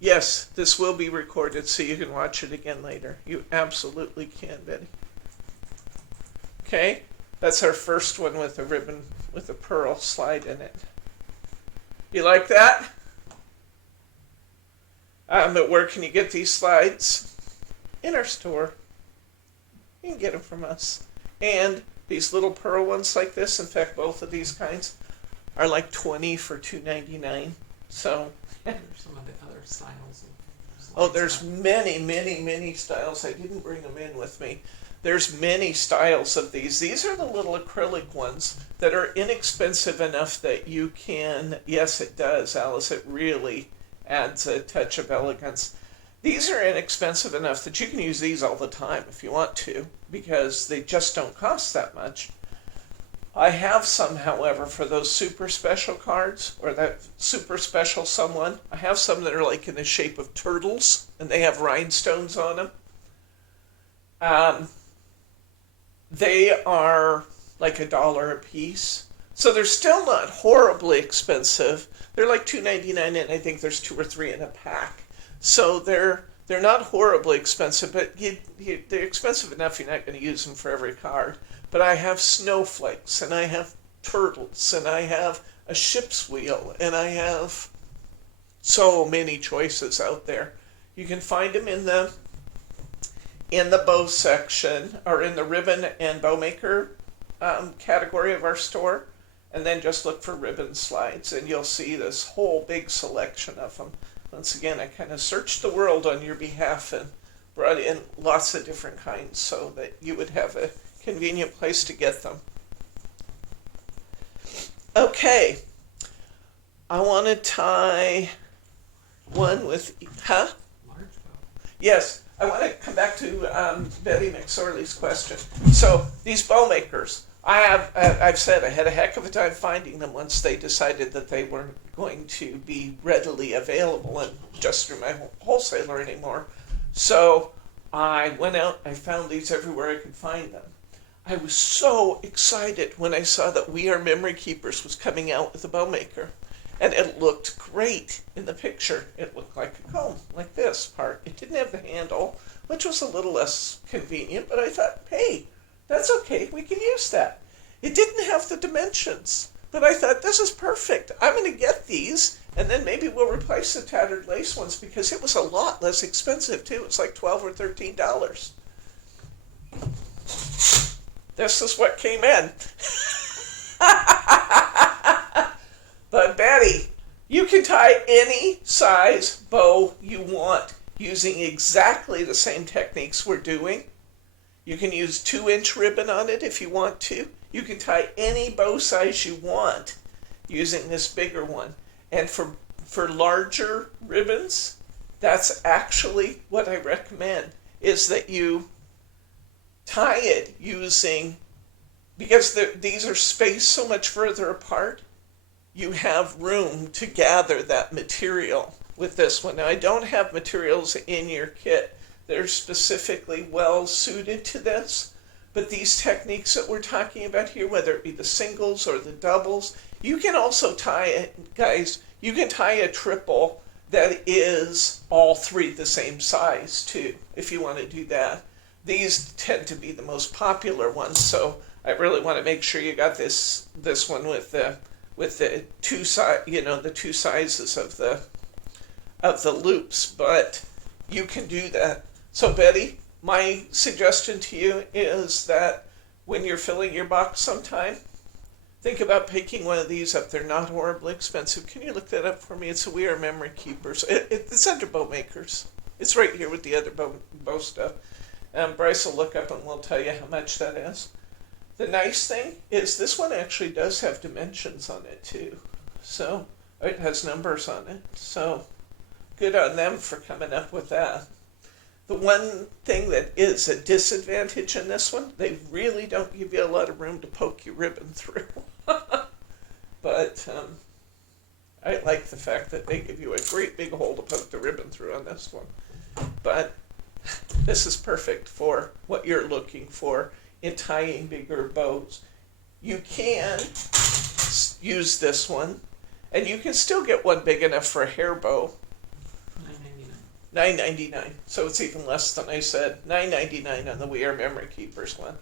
Yes, this will be recorded so you can watch it again later. You absolutely can, Betty. Okay, that's our first one with a ribbon with a pearl slide in it. You like that? But where can you get these slides? In our store. You can get them from us. And these little pearl ones like this, in fact, both of these kinds are like $20 for $2.99. So. There's some of the other styles. Oh, there's many styles. I didn't bring them in with me. There's many styles of these. These are the little acrylic ones that are inexpensive enough that you can, yes, it does, Alice, it really adds a touch of elegance. These are inexpensive enough that you can use these all the time if you want to, because they just don't cost that much. I have some, however, for those super special cards, or that super special someone. I have some that are like in the shape of turtles, and they have rhinestones on them. They are like $1 a piece. So they're still not horribly expensive. They're like $2.99, and I think there's 2 or 3 in a pack. So they're not horribly expensive, but they're expensive enough you're not going to use them for every card. But I have snowflakes, and I have turtles, and I have a ship's wheel, and I have so many choices out there. You can find them in the bow section, or in the ribbon and bow maker category of our store, and then just look for ribbon slides, and you'll see this whole big selection of them. Once again, I kind of searched the world on your behalf and brought in lots of different kinds so that you would have a convenient place to get them. Okay, I want to tie one with, Large bow. Yes, I want to come back to Betty McSorley's question. So these bow makers, I've said I had a heck of a time finding them once they decided that they weren't going to be readily available and just through my wholesaler anymore. So I went out, I found these everywhere I could find them. I was so excited when I saw that We Are Memory Keepers was coming out with a bow maker. And it looked great in the picture. It looked like a comb, like this part. It didn't have the handle, which was a little less convenient, but I thought, hey, that's okay, we can use that. It didn't have the dimensions, but I thought, this is perfect. I'm going to get these, and then maybe we'll replace the tattered lace ones, because it was a lot less expensive, too. It's like $12 or $13. This is what came in. But Betty, you can tie any size bow you want using exactly the same techniques we're doing. You can use 2-inch ribbon on it if you want to. You can tie any bow size you want using this bigger one. And for larger ribbons, that's actually what I recommend, is that you tie it using because these are spaced so much further apart, you have room to gather that material with this one. Now, I don't have materials in your kit that are specifically well suited to this, but these techniques that we're talking about here, whether it be the singles or the doubles, you can also tie it, guys, you can tie a triple that is all three the same size too, if you want to do that. These tend to be the most popular ones, so I really want to make sure you got this one with the two the two sizes of the loops, but you can do that. So Betty, my suggestion to you is that when you're filling your box sometime, think about picking one of these up. They're not horribly expensive. Can you look that up for me? It's a We Are Memory Keepers. It's under Bow Makers. It's right here with the other bow stuff. Bryce will look up and we'll tell you how much that is. The nice thing is this one actually does have dimensions on it too. So it has numbers on it. So good on them for coming up with that. The one thing that is a disadvantage in this one, they really don't give you a lot of room to poke your ribbon through. But I like the fact that they give you a great big hole to poke the ribbon through on this one. But this is perfect for what you're looking for in tying bigger bows. You can use this one, and you can still get one big enough for a hair bow. $9.99. So it's even less than I said. $9.99 on the We Are Memory Keepers one.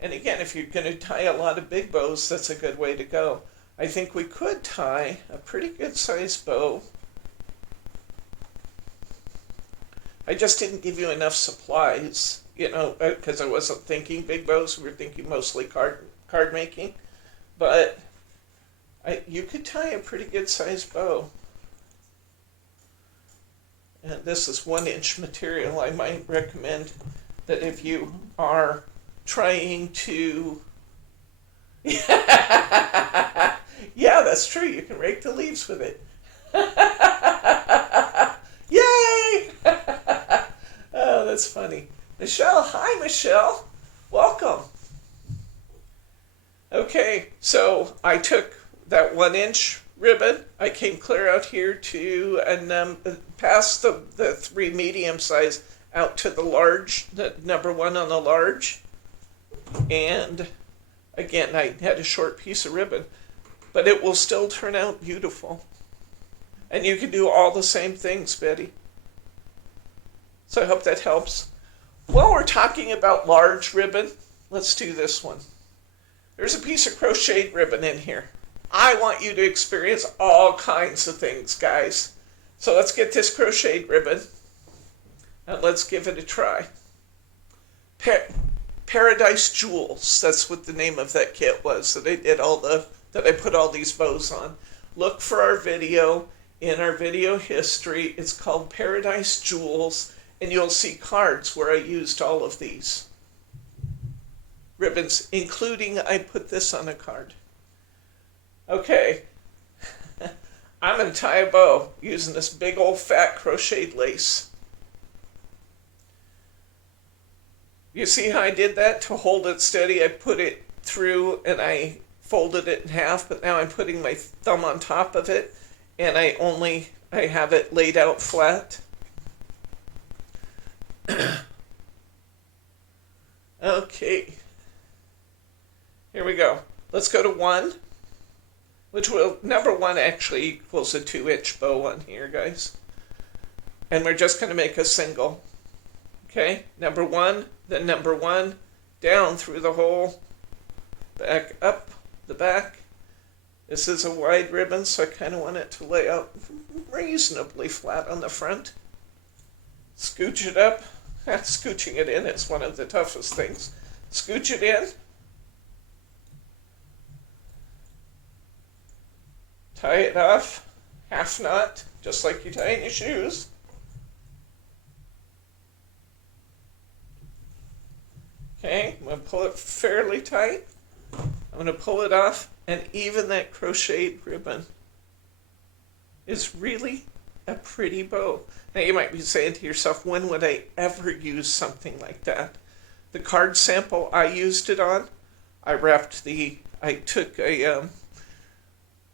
And again, if you're going to tie a lot of big bows, that's a good way to go. I think we could tie a pretty good sized bow. I just didn't give you enough supplies, because I wasn't thinking big bows. We were thinking mostly card making. But you could tie a pretty good sized bow. And this is 1-inch material. I might recommend that if you are trying to... Yeah, that's true. You can rake the leaves with it. Yay! Oh, that's funny. Michelle, hi Michelle. Welcome. Okay, so I took that 1-inch ribbon. I came clear out here to past the 3 medium size out to the large, the number 1 on the large. And again, I had a short piece of ribbon, but it will still turn out beautiful. And you can do all the same things, Betty. So I hope that helps. While we're talking about large ribbon, let's do this one. There's a piece of crocheted ribbon in here. I want you to experience all kinds of things, guys. So let's get this crocheted ribbon and let's give it a try. Paradise Jewels, that's what the name of that kit was that I did that I put all these bows on. Look for our video in our video history. It's called Paradise Jewels, and you'll see cards where I used all of these ribbons, including I put this on a card. Okay, I'm going to tie a bow using this big old fat crocheted lace. You see how I did that? To hold it steady, I put it through and I folded it in half, but now I'm putting my thumb on top of it and I have it laid out flat. Okay, here we go. Let's go to 1. Number 1 actually equals a 2-inch bow on here, guys. And we're just going to make a single. Okay, number 1, then number 1, down through the hole, back up the back. This is a wide ribbon, so I kind of want it to lay out reasonably flat on the front. Scooch it up. Scooching it in is one of the toughest things. Scooch it in. Tie it off, half knot, just like you tie in your shoes. Okay, I'm going to pull it fairly tight. I'm going to pull it off, and even that crocheted ribbon is really a pretty bow. Now you might be saying to yourself, when would I ever use something like that? The card sample I used it on I took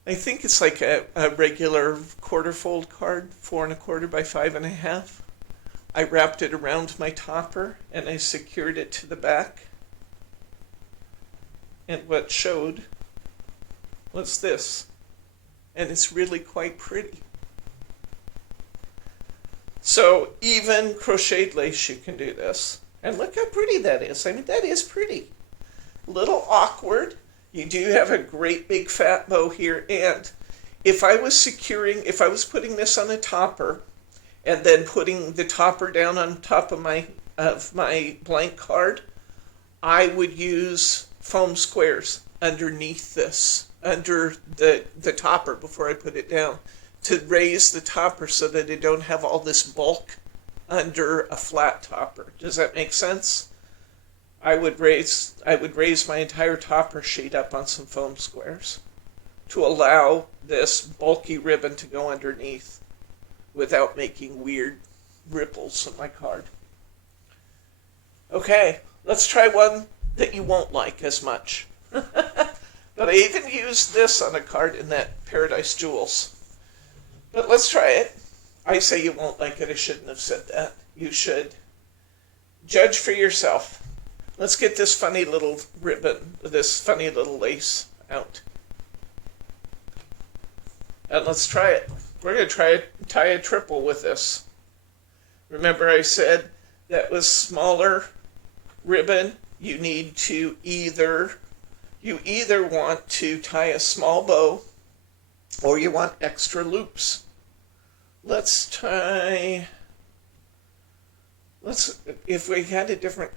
I think it's like a regular quarter fold card, 4 1/4 by 5 1/2. I wrapped it around my topper and I secured it to the back. And what showed was this. And it's really quite pretty. So even crocheted lace, you can do this. And look how pretty that is. I mean, that is pretty. A little awkward. You do have a great big fat bow here. And if I was putting this on a topper and then putting the topper down on top of my blank card, I would use foam squares underneath this, under the topper before I put it down, to raise the topper so that I don't have all this bulk under a flat topper. Does that make sense? I would raise my entire topper sheet up on some foam squares to allow this bulky ribbon to go underneath without making weird ripples on my card. Okay, let's try one that you won't like as much. But I even used this on a card in that Paradise Jewels. But let's try it. I say you won't like it. I shouldn't have said that. You should. Judge for yourself. Let's get this funny little ribbon, this funny little lace out. And let's try it. We're going to tie a triple with this. Remember I said that was smaller ribbon. You need to either want to tie a small bow or you want extra loops. If we had a different,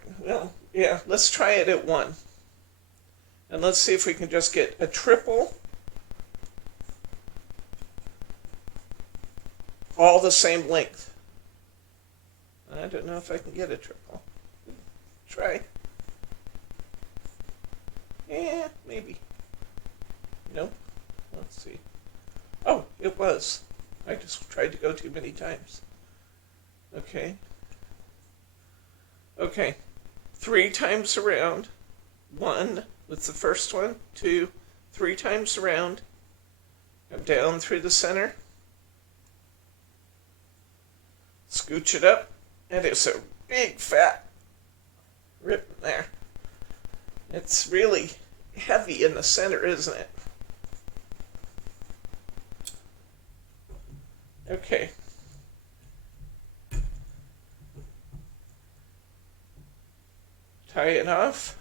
let's try it at 1. And let's see if we can just get a triple, all the same length. I don't know if I can get a triple. Try. Yeah, maybe. Nope. Let's see. Oh, it was. I just tried to go too many times. Okay. 3 times around. 1 with the first one. 2, 3 times around. Come down through the center. Scooch it up. And it's a big fat ribbon there. It's really heavy in the center, isn't it? Okay. Tie it off.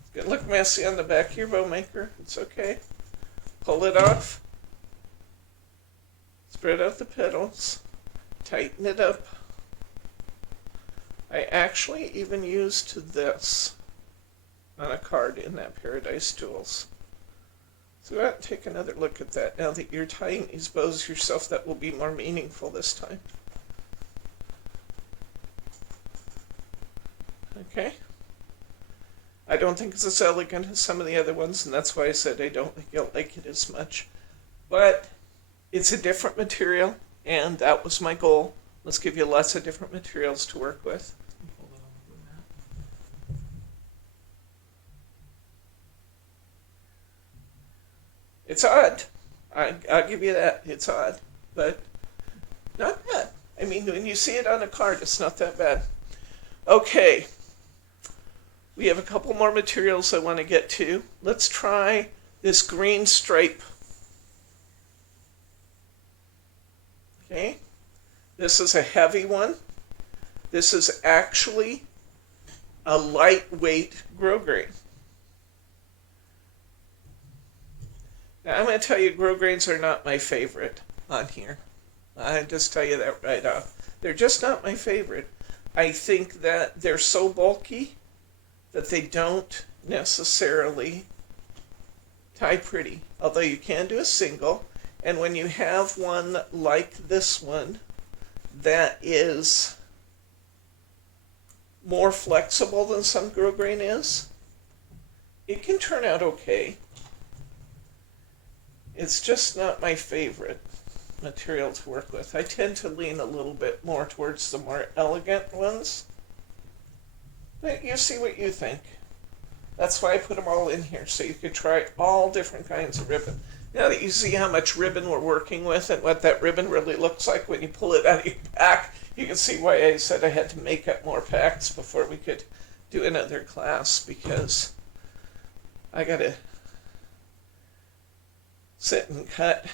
It's going to look messy on the back of your bow maker. It's okay. Pull it off. Spread out the petals. Tighten it up. I actually even used this on a card in that Paradise Jewels. So go out and take another look at that. Now that you're tying these bows yourself, that will be more meaningful this time. Okay. I don't think it's as elegant as some of the other ones, and that's why I said I don't like it as much. But it's a different material, and that was my goal. Let's give you lots of different materials to work with. It's odd. I'll give you that. It's odd, but not bad. I mean, when you see it on a card, it's not that bad. Okay. We have a couple more materials I want to get to. Let's try this green stripe. Okay. This is a heavy one. This is actually a lightweight grosgrain. Now, I'm going to tell you, grosgrains are not my favorite on here. I just tell you that right off. They're just not my favorite. I think that they're so bulky that they don't necessarily tie pretty. Although you can do a single. And when you have one like this one that is more flexible than some grosgrain is, it can turn out okay. It's just not my favorite material to work with. I tend to lean a little bit more towards the more elegant ones. Let you see what you think. That's why I put them all in here, so you could try all different kinds of ribbon. Now that you see how much ribbon we're working with and what that ribbon really looks like when you pull it out of your pack, you can see why I said I had to make up more packs before we could do another class, because I gotta sit and cut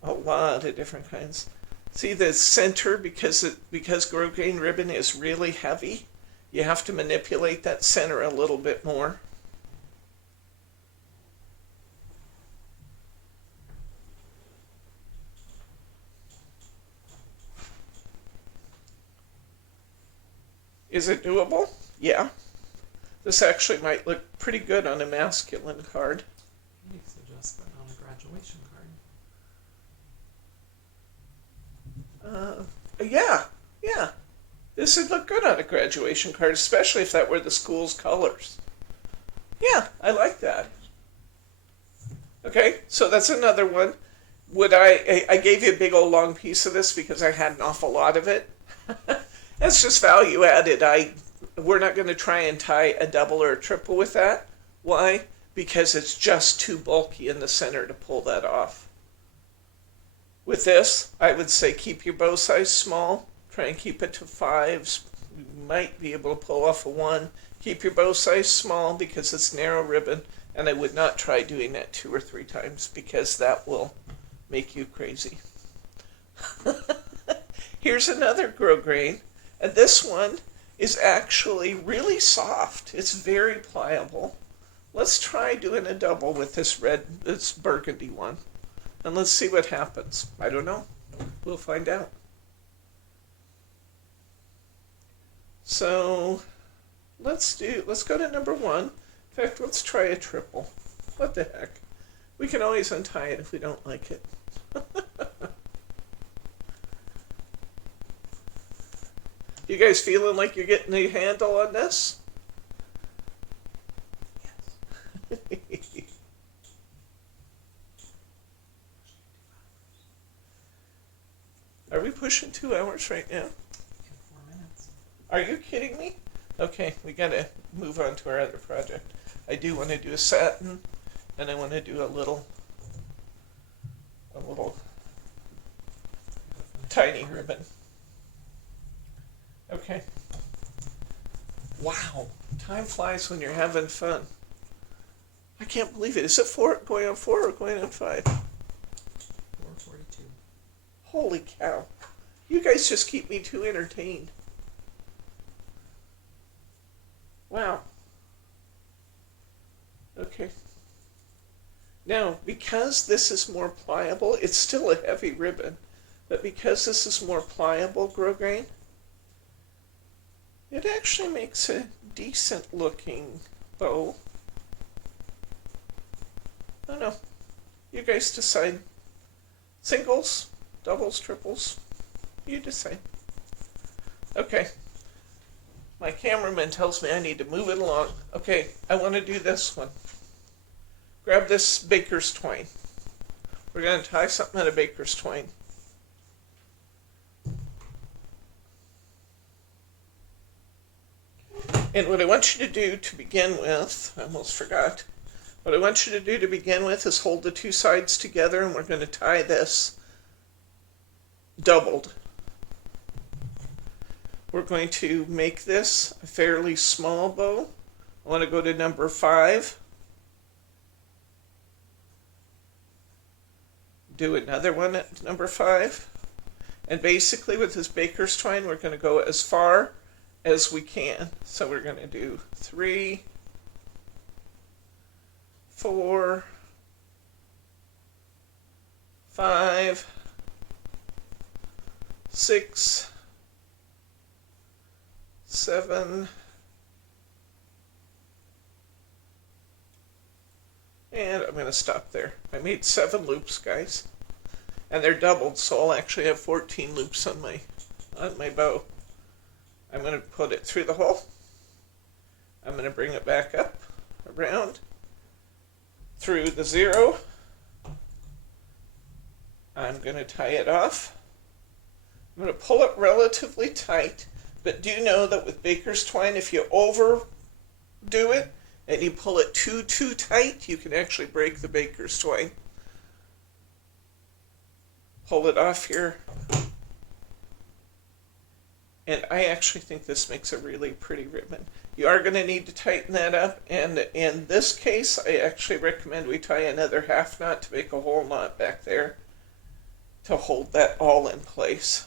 a lot of different kinds. See the center, because grosgrain ribbon is really heavy, you have to manipulate that center a little bit more. Is it doable? Yeah. This actually might look pretty good on a masculine card. You suggest that on a graduation card. Yeah. This would look good on a graduation card, especially if that were the school's colors. Yeah, I like that. Okay, so that's another one. I gave you a big old long piece of this because I had an awful lot of it. That's just value added. We're not going to try and tie a double or a triple with that. Why? Because it's just too bulky in the center to pull that off. With this, I would say keep your bow size small. Try and keep it to 5s. You might be able to pull off a 1. Keep your bow size small because it's narrow ribbon. And I would not try doing that 2 or 3 times because that will make you crazy. Here's another grosgrain. And this one is actually really soft. It's very pliable. Let's try doing a double with this burgundy one. And let's see what happens. I don't know. We'll find out. So let's go to number 1. In fact, let's try a triple. What the heck? We can always untie it if we don't like it. You guys feeling like you're getting a handle on this? Yes. Are we pushing 2 hours right now? 4 minutes. Are you kidding me? Okay, we gotta move on to our other project. I do want to do a satin, and I want to do a little tiny ribbon. Okay. Wow, time flies when you're having fun. I can't believe it. Is it going on 4 or going on 5? 4:42. Holy cow. You guys just keep me too entertained. Wow. Okay. Now, because this is more pliable, it's still a heavy ribbon, but because this is more pliable grosgrain, it actually makes a decent looking bow. I don't know. You guys decide. Singles, doubles, triples. You decide. Okay. My cameraman tells me I need to move it along. Okay, I want to do this one. Grab this baker's twine. We're going to tie something out of baker's twine. And what I want you to do to begin with, I almost forgot, what I want you to do to begin with is hold the 2 sides together, and we're going to tie this doubled. We're going to make this a fairly small bow. I want to go to number 5. Do another one at number 5. And basically with this baker's twine, we're going to go as far as we can. So we're going to do 3, 4, 5, 6, 7, and I'm going to stop there. I made 7 loops, guys, and they're doubled, so I'll actually have 14 loops on my bow. I'm going to put it through the hole. I'm going to bring it back up, around, through the 0. I'm going to tie it off. I'm going to pull it relatively tight, But do know that with baker's twine, if you overdo it and you pull it too tight, you can actually break the baker's twine. Pull it off here. And I actually think this makes a really pretty ribbon. You are going to need to tighten that up, and in this case, I actually recommend we tie another half knot to make a whole knot back there to hold that all in place,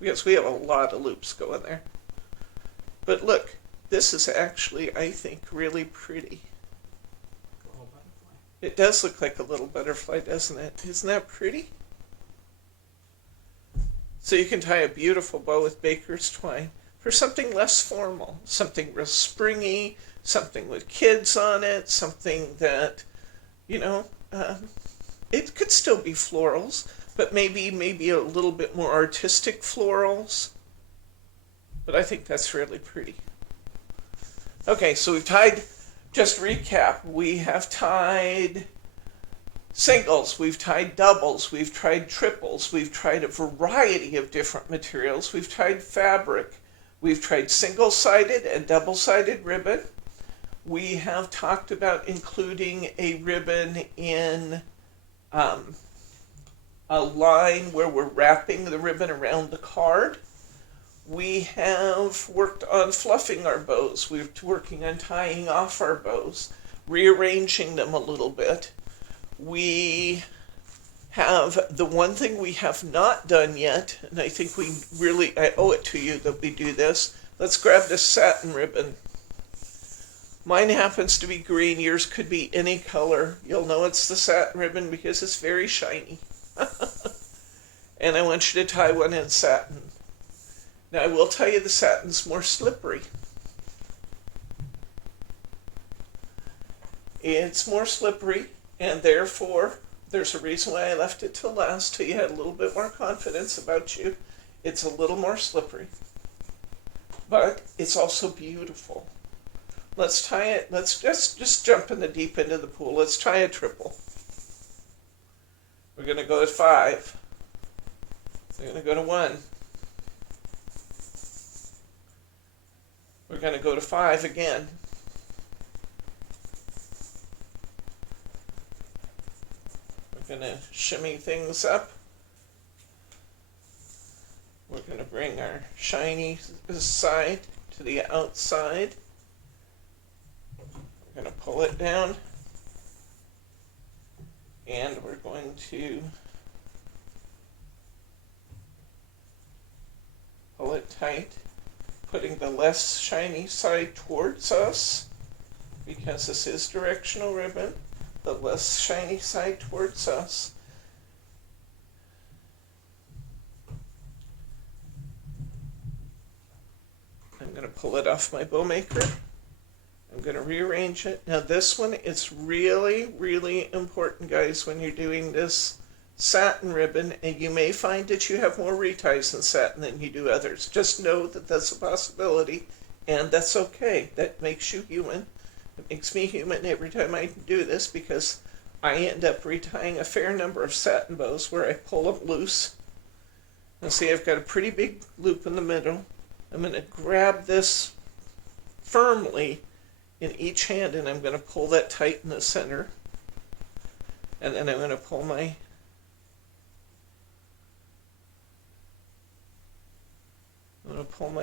because we have a lot of loops going there. But look, this is actually, I think, really pretty. A little butterfly. It does look like a little butterfly, doesn't it? Isn't that pretty? So you can tie a beautiful bow with baker's twine for something less formal, something real springy, something with kids on it, something that, you know, it could still be florals, but maybe a little bit more artistic florals. But I think that's really pretty. Okay, so we've tied, just to recap, we have tied singles, we've tied doubles, we've tried triples, we've tried a variety of different materials, we've tried fabric, we've tried single-sided and double-sided ribbon. We have talked about including a ribbon in a line where we're wrapping the ribbon around the card. We have worked on fluffing our bows. We're working on tying off our bows, rearranging them a little bit. We have the one thing we have not done yet, and I think I owe it to you that we do this. Let's grab this satin ribbon. Mine happens to be green, yours could be any color. You'll know it's the satin ribbon because it's very shiny. And I want you to tie one in satin. Now I will tell you the satin's more slippery. It's more slippery, and therefore there's a reason why I left it till last, till you had a little bit more confidence about you. It's a little more slippery, but it's also beautiful. Let's tie it. Let's just jump in the deep end of the pool. Let's try a triple. We're going to go to 5. We're going to go to 1. We're going to go to 5 again. We're going to shimmy things up. We're going to bring our shiny side to the outside. We're going to pull it down. And we're going to pull it tight, putting the less shiny side towards us, because this is directional ribbon, the less shiny side towards us. I'm going to pull it off my bow maker. I'm going to rearrange it. Now this one is really, really important, guys, when you're doing this satin ribbon, and you may find that you have more reties in satin than you do others. Just know that that's a possibility, and that's okay. That makes you human. It makes me human every time I do this, because I end up retying a fair number of satin bows where I pull them loose. Now see, I've got a pretty big loop in the middle. I'm going to grab this firmly in each hand, and I'm going to pull that tight in the center. And then I'm going to pull my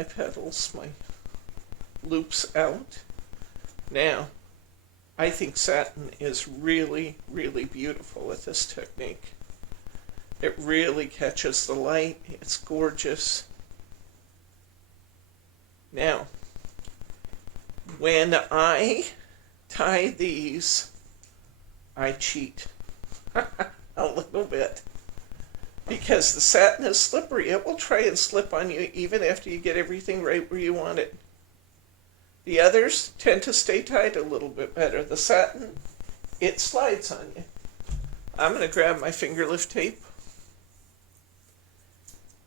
petals, my loops out. Now, I think satin is really, really beautiful with this technique. It really catches the light. It's gorgeous. Now, when I tie these, I cheat a little bit, because the satin is slippery. It will try and slip on you even after you get everything right where you want it. The others tend to stay tied a little bit better. The satin, it slides on you. I'm going to grab my finger lift tape,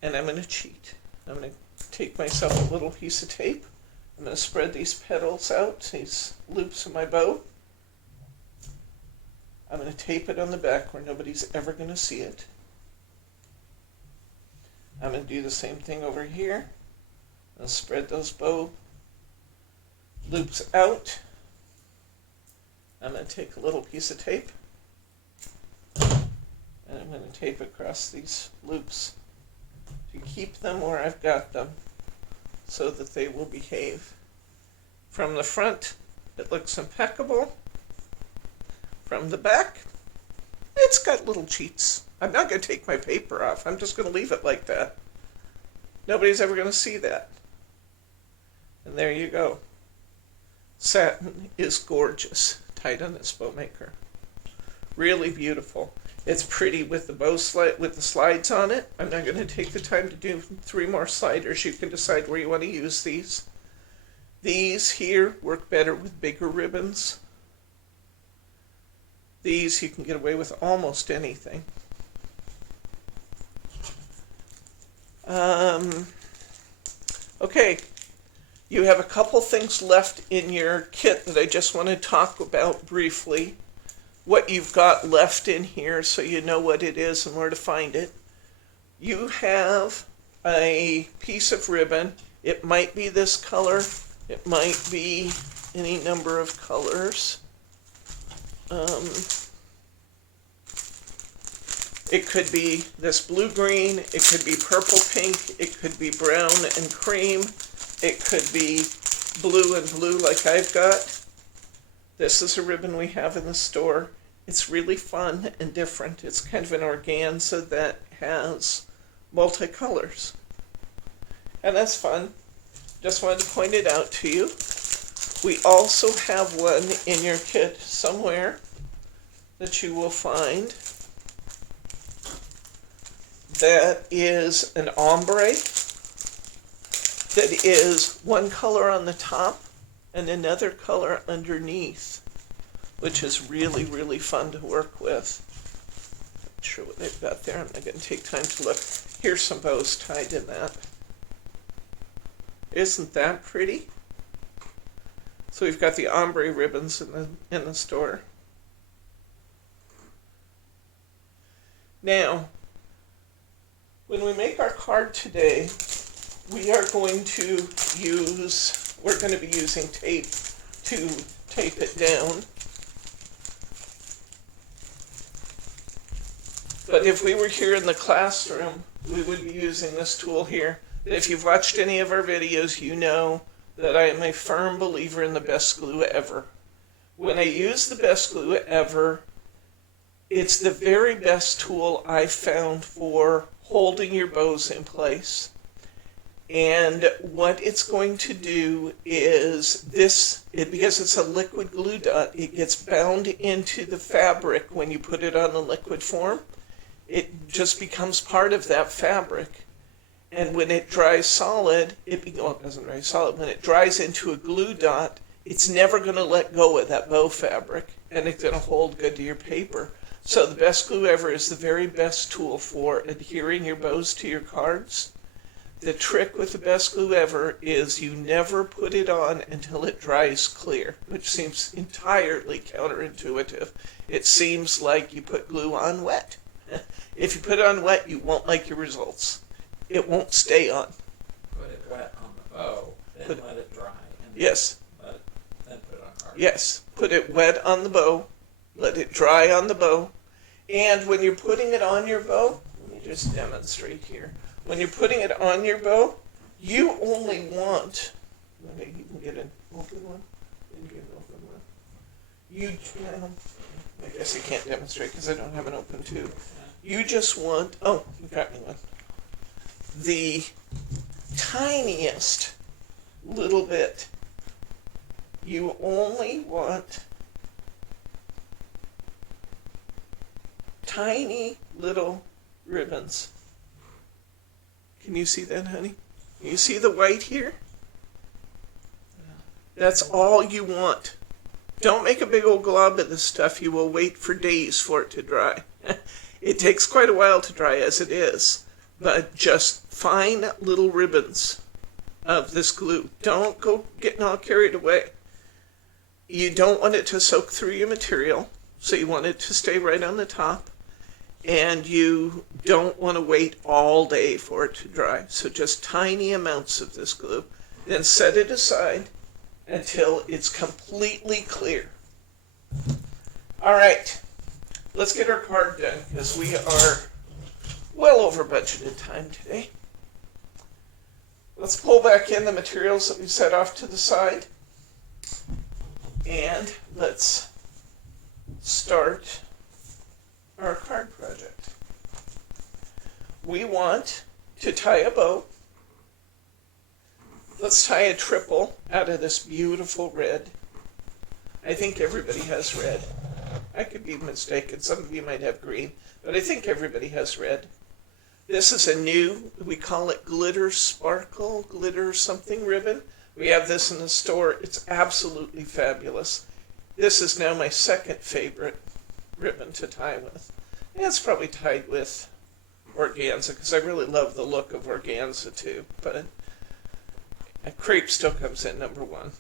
and I'm going to cheat. I'm going to take myself a little piece of tape. I'm going to spread these petals out, these loops of my bow. I'm going to tape it on the back where nobody's ever going to see it. I'm going to do the same thing over here. I'll spread those bow loops out. I'm going to take a little piece of tape and I'm going to tape across these loops to keep them where I've got them so that they will behave. From the front, it looks impeccable. From the back, it's got little cheats. I'm not going to take my paper off. I'm just going to leave it like that. Nobody's ever going to see that. And there you go. Satin is gorgeous, tied on this bow maker. Really beautiful. It's pretty with the bow slide, with the slides on it. I'm not going to take the time to do 3 more sliders. You can decide where you want to use these. These here work better with bigger ribbons. These you can get away with almost anything. Okay, you have a couple things left in your kit that I just want to talk about briefly. What you've got left in here so you know what it is and where to find it. You have a piece of ribbon. It might be this color. It might be any number of colors. It could be this blue-green, it could be purple-pink, it could be brown and cream, it could be blue and blue like I've got. This is a ribbon we have in the store. It's really fun and different. It's kind of an organza that has multicolors. And that's fun. Just wanted to point it out to you. We also have one in your kit somewhere that you will find that is an ombre that is one color on the top and another color underneath, which is really, really fun to work with. Not sure what they've got there. I'm not going to take time to look. Here's some bows tied in that. Isn't that pretty? So we've got the ombre ribbons in the store. Now, when we make our card today, we're going to be using tape to tape it down. But if we were here in the classroom, we would be using this tool here. If you've watched any of our videos, you know that I am a firm believer in the best glue ever. When I use the best glue ever, it's the very best tool I've found for holding your bows in place. And what it's going to do is because it's a liquid glue dot, it gets bound into the fabric when you put it on the liquid form. It just becomes part of that fabric. And when it dries solid, it doesn't dry solid. When it dries into a glue dot, it's never going to let go of that bow fabric, and it's going to hold good to your paper. So the best glue ever is the very best tool for adhering your bows to your cards. The trick with the best glue ever is you never put it on until it dries clear, which seems entirely counterintuitive. It seems like you put glue on wet. If you put it on wet, you won't like your results. It won't stay on. Put it wet on the bow, then let it dry. And yes. Then put it on card. Yes. Put it wet on the bow. Let it dry on the bow. And when you're putting it on your bow, let me just demonstrate here. When you're putting it on your bow, you only want, maybe you can get an open one. I guess I can't demonstrate because I don't have an open tube. You just want, you got me one. The tiniest little bit. You only want tiny little ribbons. Can you see that, honey? You see the white here? That's all you want. Don't make a big old glob of this stuff. You will wait for days for it to dry. It takes quite a while to dry as it is. But just fine little ribbons of this glue. Don't go getting all carried away. You don't want it to soak through your material, so you want it to stay right on the top. and you don't want to wait all day for it to dry. So just tiny amounts of this glue. Then set it aside until it's completely clear. All right, let's get our card done because we are well over budgeted time today. Let's pull back in the materials that we set off to the side, and let's start our card project. We want to tie a bow. Let's tie a triple out of this beautiful red. I think everybody has red. I could be mistaken. Some of you might have green, but I think everybody has red. This is a new, we call it glitter sparkle, glitter something ribbon. We have this in the store. It's absolutely fabulous. This is now my second favorite ribbon to tie with. And it's probably tied with Organza because I really love the look of Organza too. But Crepe still comes in number one.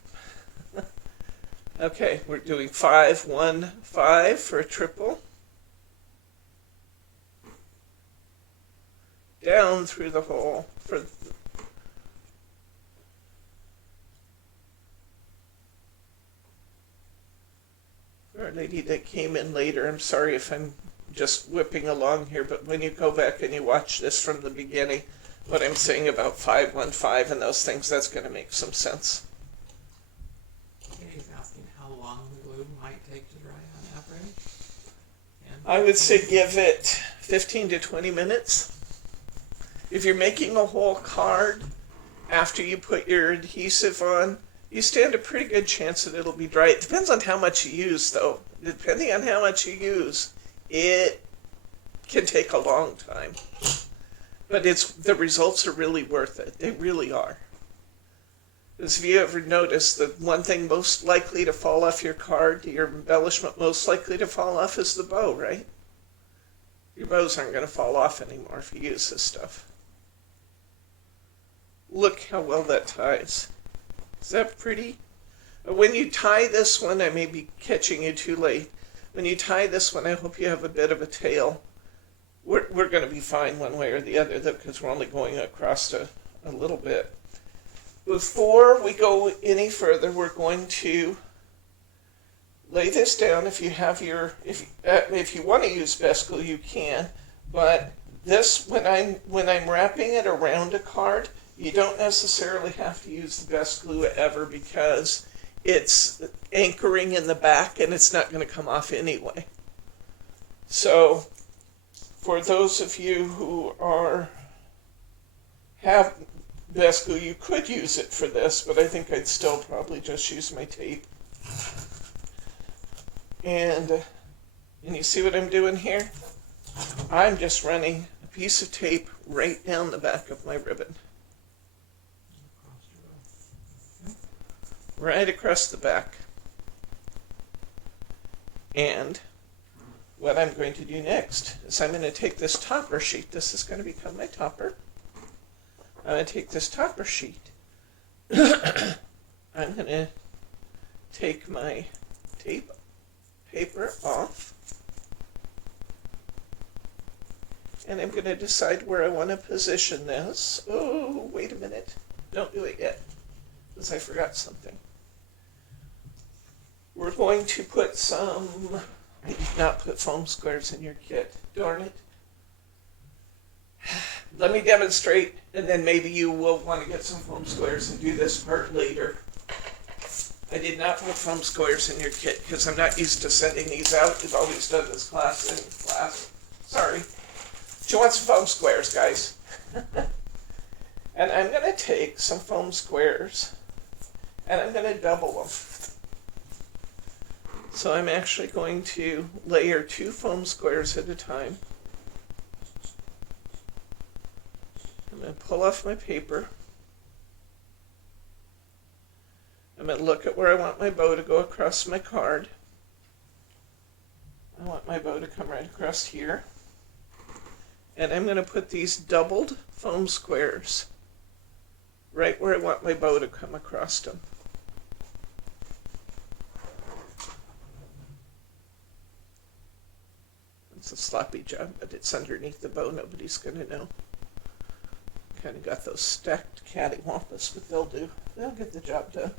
Okay, we're doing 5, 1, 5 for a triple. Down through the hole for our lady that came in later. I'm sorry if I'm just whipping along here, but when you go back and you watch this from the beginning, what I'm saying about 5, 1, 5 and those things, that's going to make some sense. Katie's asking how long the glue might take to dry on average. I would say give it 15 to 20 minutes. If you're making a whole card after you put your adhesive on, you stand a pretty good chance that it'll be dry. It depends on how much you use, though. Depending on how much you use, it can take a long time. But the results are really worth it. They really are. Because if you ever notice, the one thing most likely to fall off your card, your embellishment most likely to fall off, is the bow, right? Your bows aren't going to fall off anymore if you use this stuff. Look how well that ties. Is that pretty? When you tie this one, I may be catching you too late. When you tie this one, I hope you have a bit of a tail. We're going to be fine one way or the other, though, because we're only going across a little bit. Before we go any further, we're going to lay this down. If you have if you want to use best glue, you can. But this, when I'm wrapping it around a card, you don't necessarily have to use the best glue ever because it's anchoring in the back and it's not going to come off anyway. So for those of you who have best glue, you could use it for this, but I think I'd still probably just use my tape. And you see what I'm doing here? I'm just running a piece of tape right down the back of my ribbon. Right across the back. And what I'm going to do next is I'm going to take this topper sheet. This is going to become my topper. I'm going to take this topper sheet. I'm going to take my tape paper off. And I'm going to decide where I want to position this. Oh, wait a minute. Don't do it yet, because I forgot something. We're going to put some... I did not put foam squares in your kit. Darn it. Let me demonstrate, and then maybe you will want to get some foam squares and do this part later. I did not put foam squares in your kit because I'm not used to sending these out. We've always done this class in class. Sorry. She wants some foam squares, guys. And I'm going to take some foam squares and I'm going to double them. So I'm actually going to layer 2 foam squares at a time. I'm going to pull off my paper. I'm going to look at where I want my bow to go across my card. I want my bow to come right across here. And I'm going to put these doubled foam squares right where I want my bow to come across them. It's a sloppy job, but it's underneath the bow. Nobody's going to know. Kind of got those stacked cattywampus, but they'll do. They'll get the job done.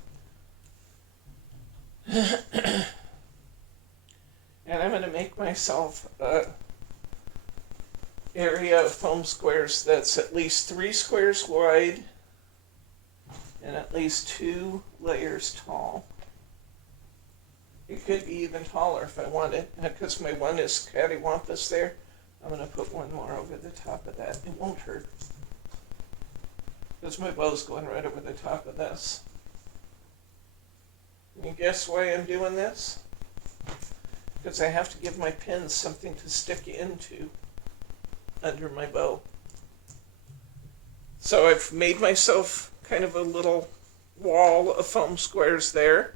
And I'm going to make myself a area of foam squares that's at least 3 squares wide and at least 2 layers tall. It could be even taller if I wanted, because my one is cattywampus there. I'm going to put one more over the top of that. It won't hurt, because my bow's going right over the top of this. Can you guess why I'm doing this? Because I have to give my pins something to stick into under my bow. So I've made myself kind of a little wall of foam squares there.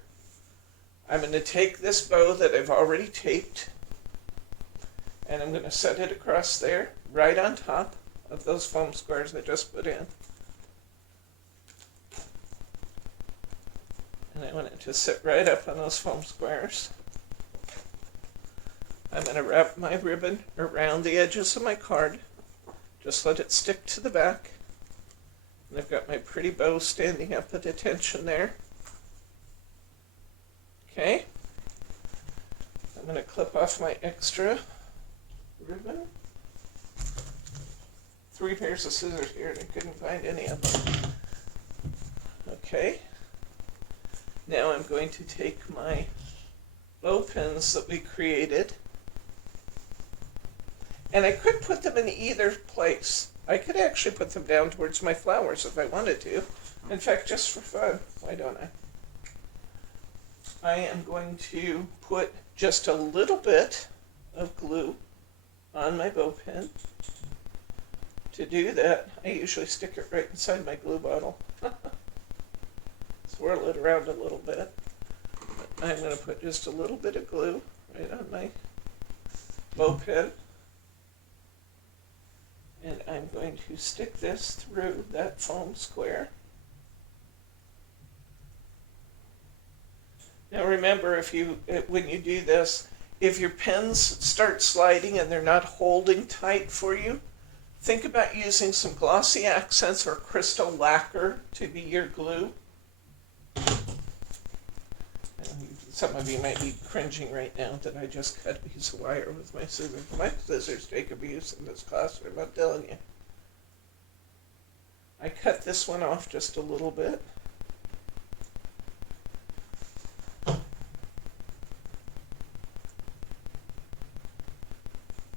I'm going to take this bow that I've already taped, and I'm going to set it across there, right on top of those foam squares I just put in. And I want it to sit right up on those foam squares. I'm going to wrap my ribbon around the edges of my card. Just let it stick to the back. And I've got my pretty bow standing up at attention there. Okay. I'm going to clip off my extra ribbon. 3 pairs of scissors here, and I couldn't find any of them. Okay. Now I'm going to take my bow pins that we created, and I could put them in either place. I could actually put them down towards my flowers if I wanted to. In fact, just for fun, why don't I? I am going to put just a little bit of glue on my bow pin. To do that, I usually stick it right inside my glue bottle. Swirl it around a little bit. I'm going to put just a little bit of glue right on my bow pin. And I'm going to stick this through that foam square. Now remember, when you do this, if your pins start sliding and they're not holding tight for you, think about using some glossy accents or crystal lacquer to be your glue. Some of you might be cringing right now that I just cut a piece of wire with my scissors. My scissors take abuse in this classroom, I'm telling you. I cut this one off just a little bit.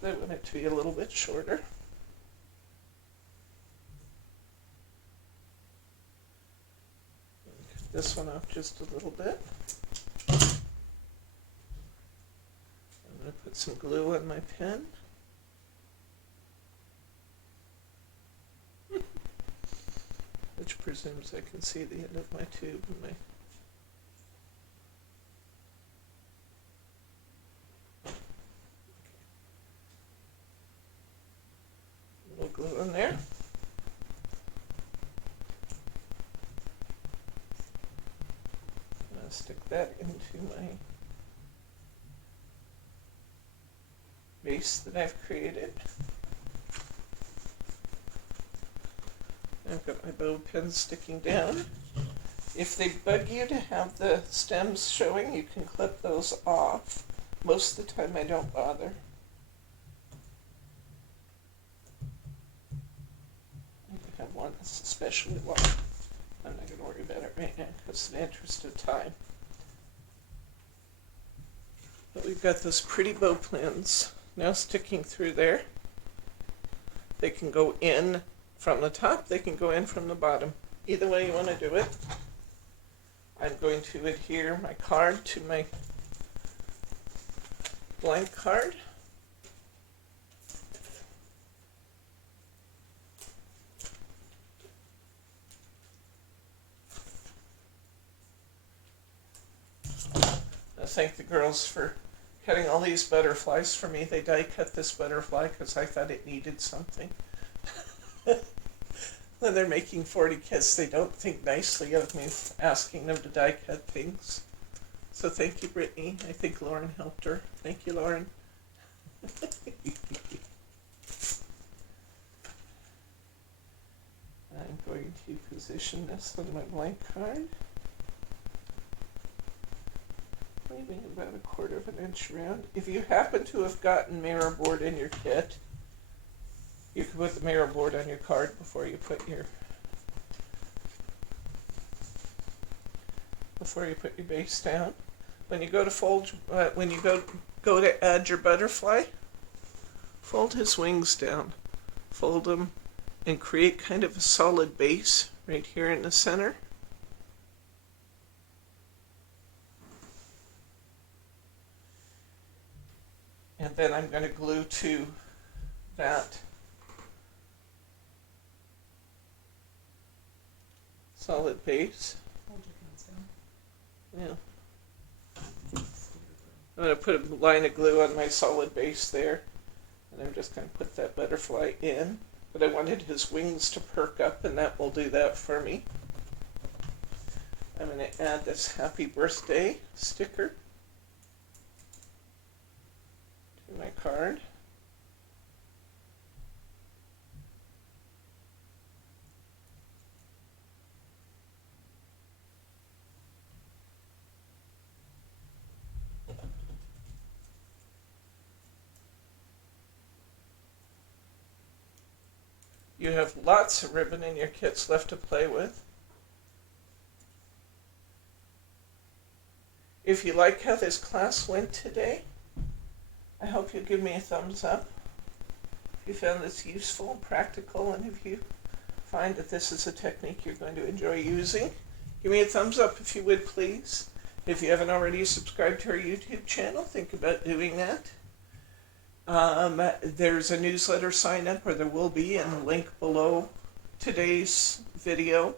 I want it to be a little bit shorter. Cut this one off just a little bit. I'm going to put some glue on my pen. Which presumes I can see the end of my tube and my little glue in there. I'll stick that into my base that I've created. I've got my bow pins sticking down. If they bug you to have the stems showing, you can clip those off. Most of the time I don't bother. I have one that's especially long. I'm not going to worry about it right now because in the interest of time. But we've got those pretty bow pins now sticking through there. They can go in from the top, they can go in from the bottom. Either way you want to do it. I'm going to adhere my card to my blank card. I thank the girls for cutting all these butterflies for me. They die cut this butterfly because I thought it needed something. When they're making 40 kits, they don't think nicely of me asking them to die cut things. So thank you, Brittany. I think Lauren helped her. Thank you, Lauren. I'm going to position this on my blank card, leaving about 1/4 of an inch around. If you happen to have gotten mirror board in your kit, you can put the mirror board on your card before you put your base down. When you go to fold, when you go to add your butterfly, fold his wings down, fold them, and create kind of a solid base right here in the center. And then I'm going to glue to that solid base. Hold your hands down. Yeah. I'm going to put a line of glue on my solid base there, and I'm just going to put that butterfly in. But I wanted his wings to perk up, and that will do that for me. I'm going to add this happy birthday sticker to my card. You have lots of ribbon in your kits left to play with. If you like how this class went today, I hope you'll give me a thumbs up. If you found this useful and practical, and if you find that this is a technique you're going to enjoy using, give me a thumbs up if you would, please. If you haven't already subscribed to our YouTube channel, think about doing that. There's a newsletter sign up, or there will be, in the link below today's video.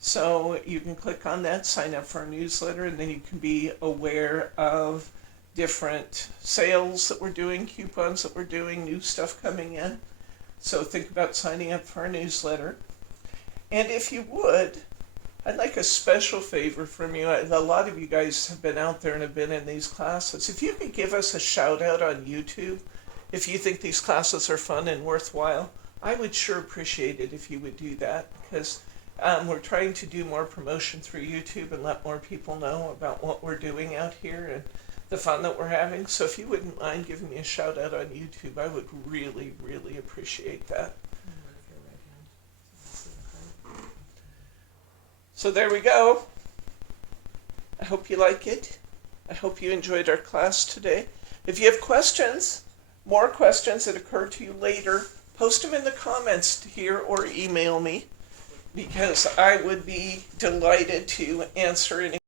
So you can click on that, sign up for our newsletter, and then you can be aware of different sales that we're doing, coupons that we're doing, new stuff coming in. So think about signing up for our newsletter. And if you would, I'd like a special favor from you. A lot of you guys have been out there and have been in these classes. If you could give us a shout out on YouTube, if you think these classes are fun and worthwhile, I would sure appreciate it if you would do that, because we're trying to do more promotion through YouTube and let more people know about what we're doing out here and the fun that we're having. So if you wouldn't mind giving me a shout out on YouTube, I would really, really appreciate that. So there we go. I hope you like it. I hope you enjoyed our class today. If you have questions, more questions that occur to you later, post them in the comments here or email me, because I would be delighted to answer any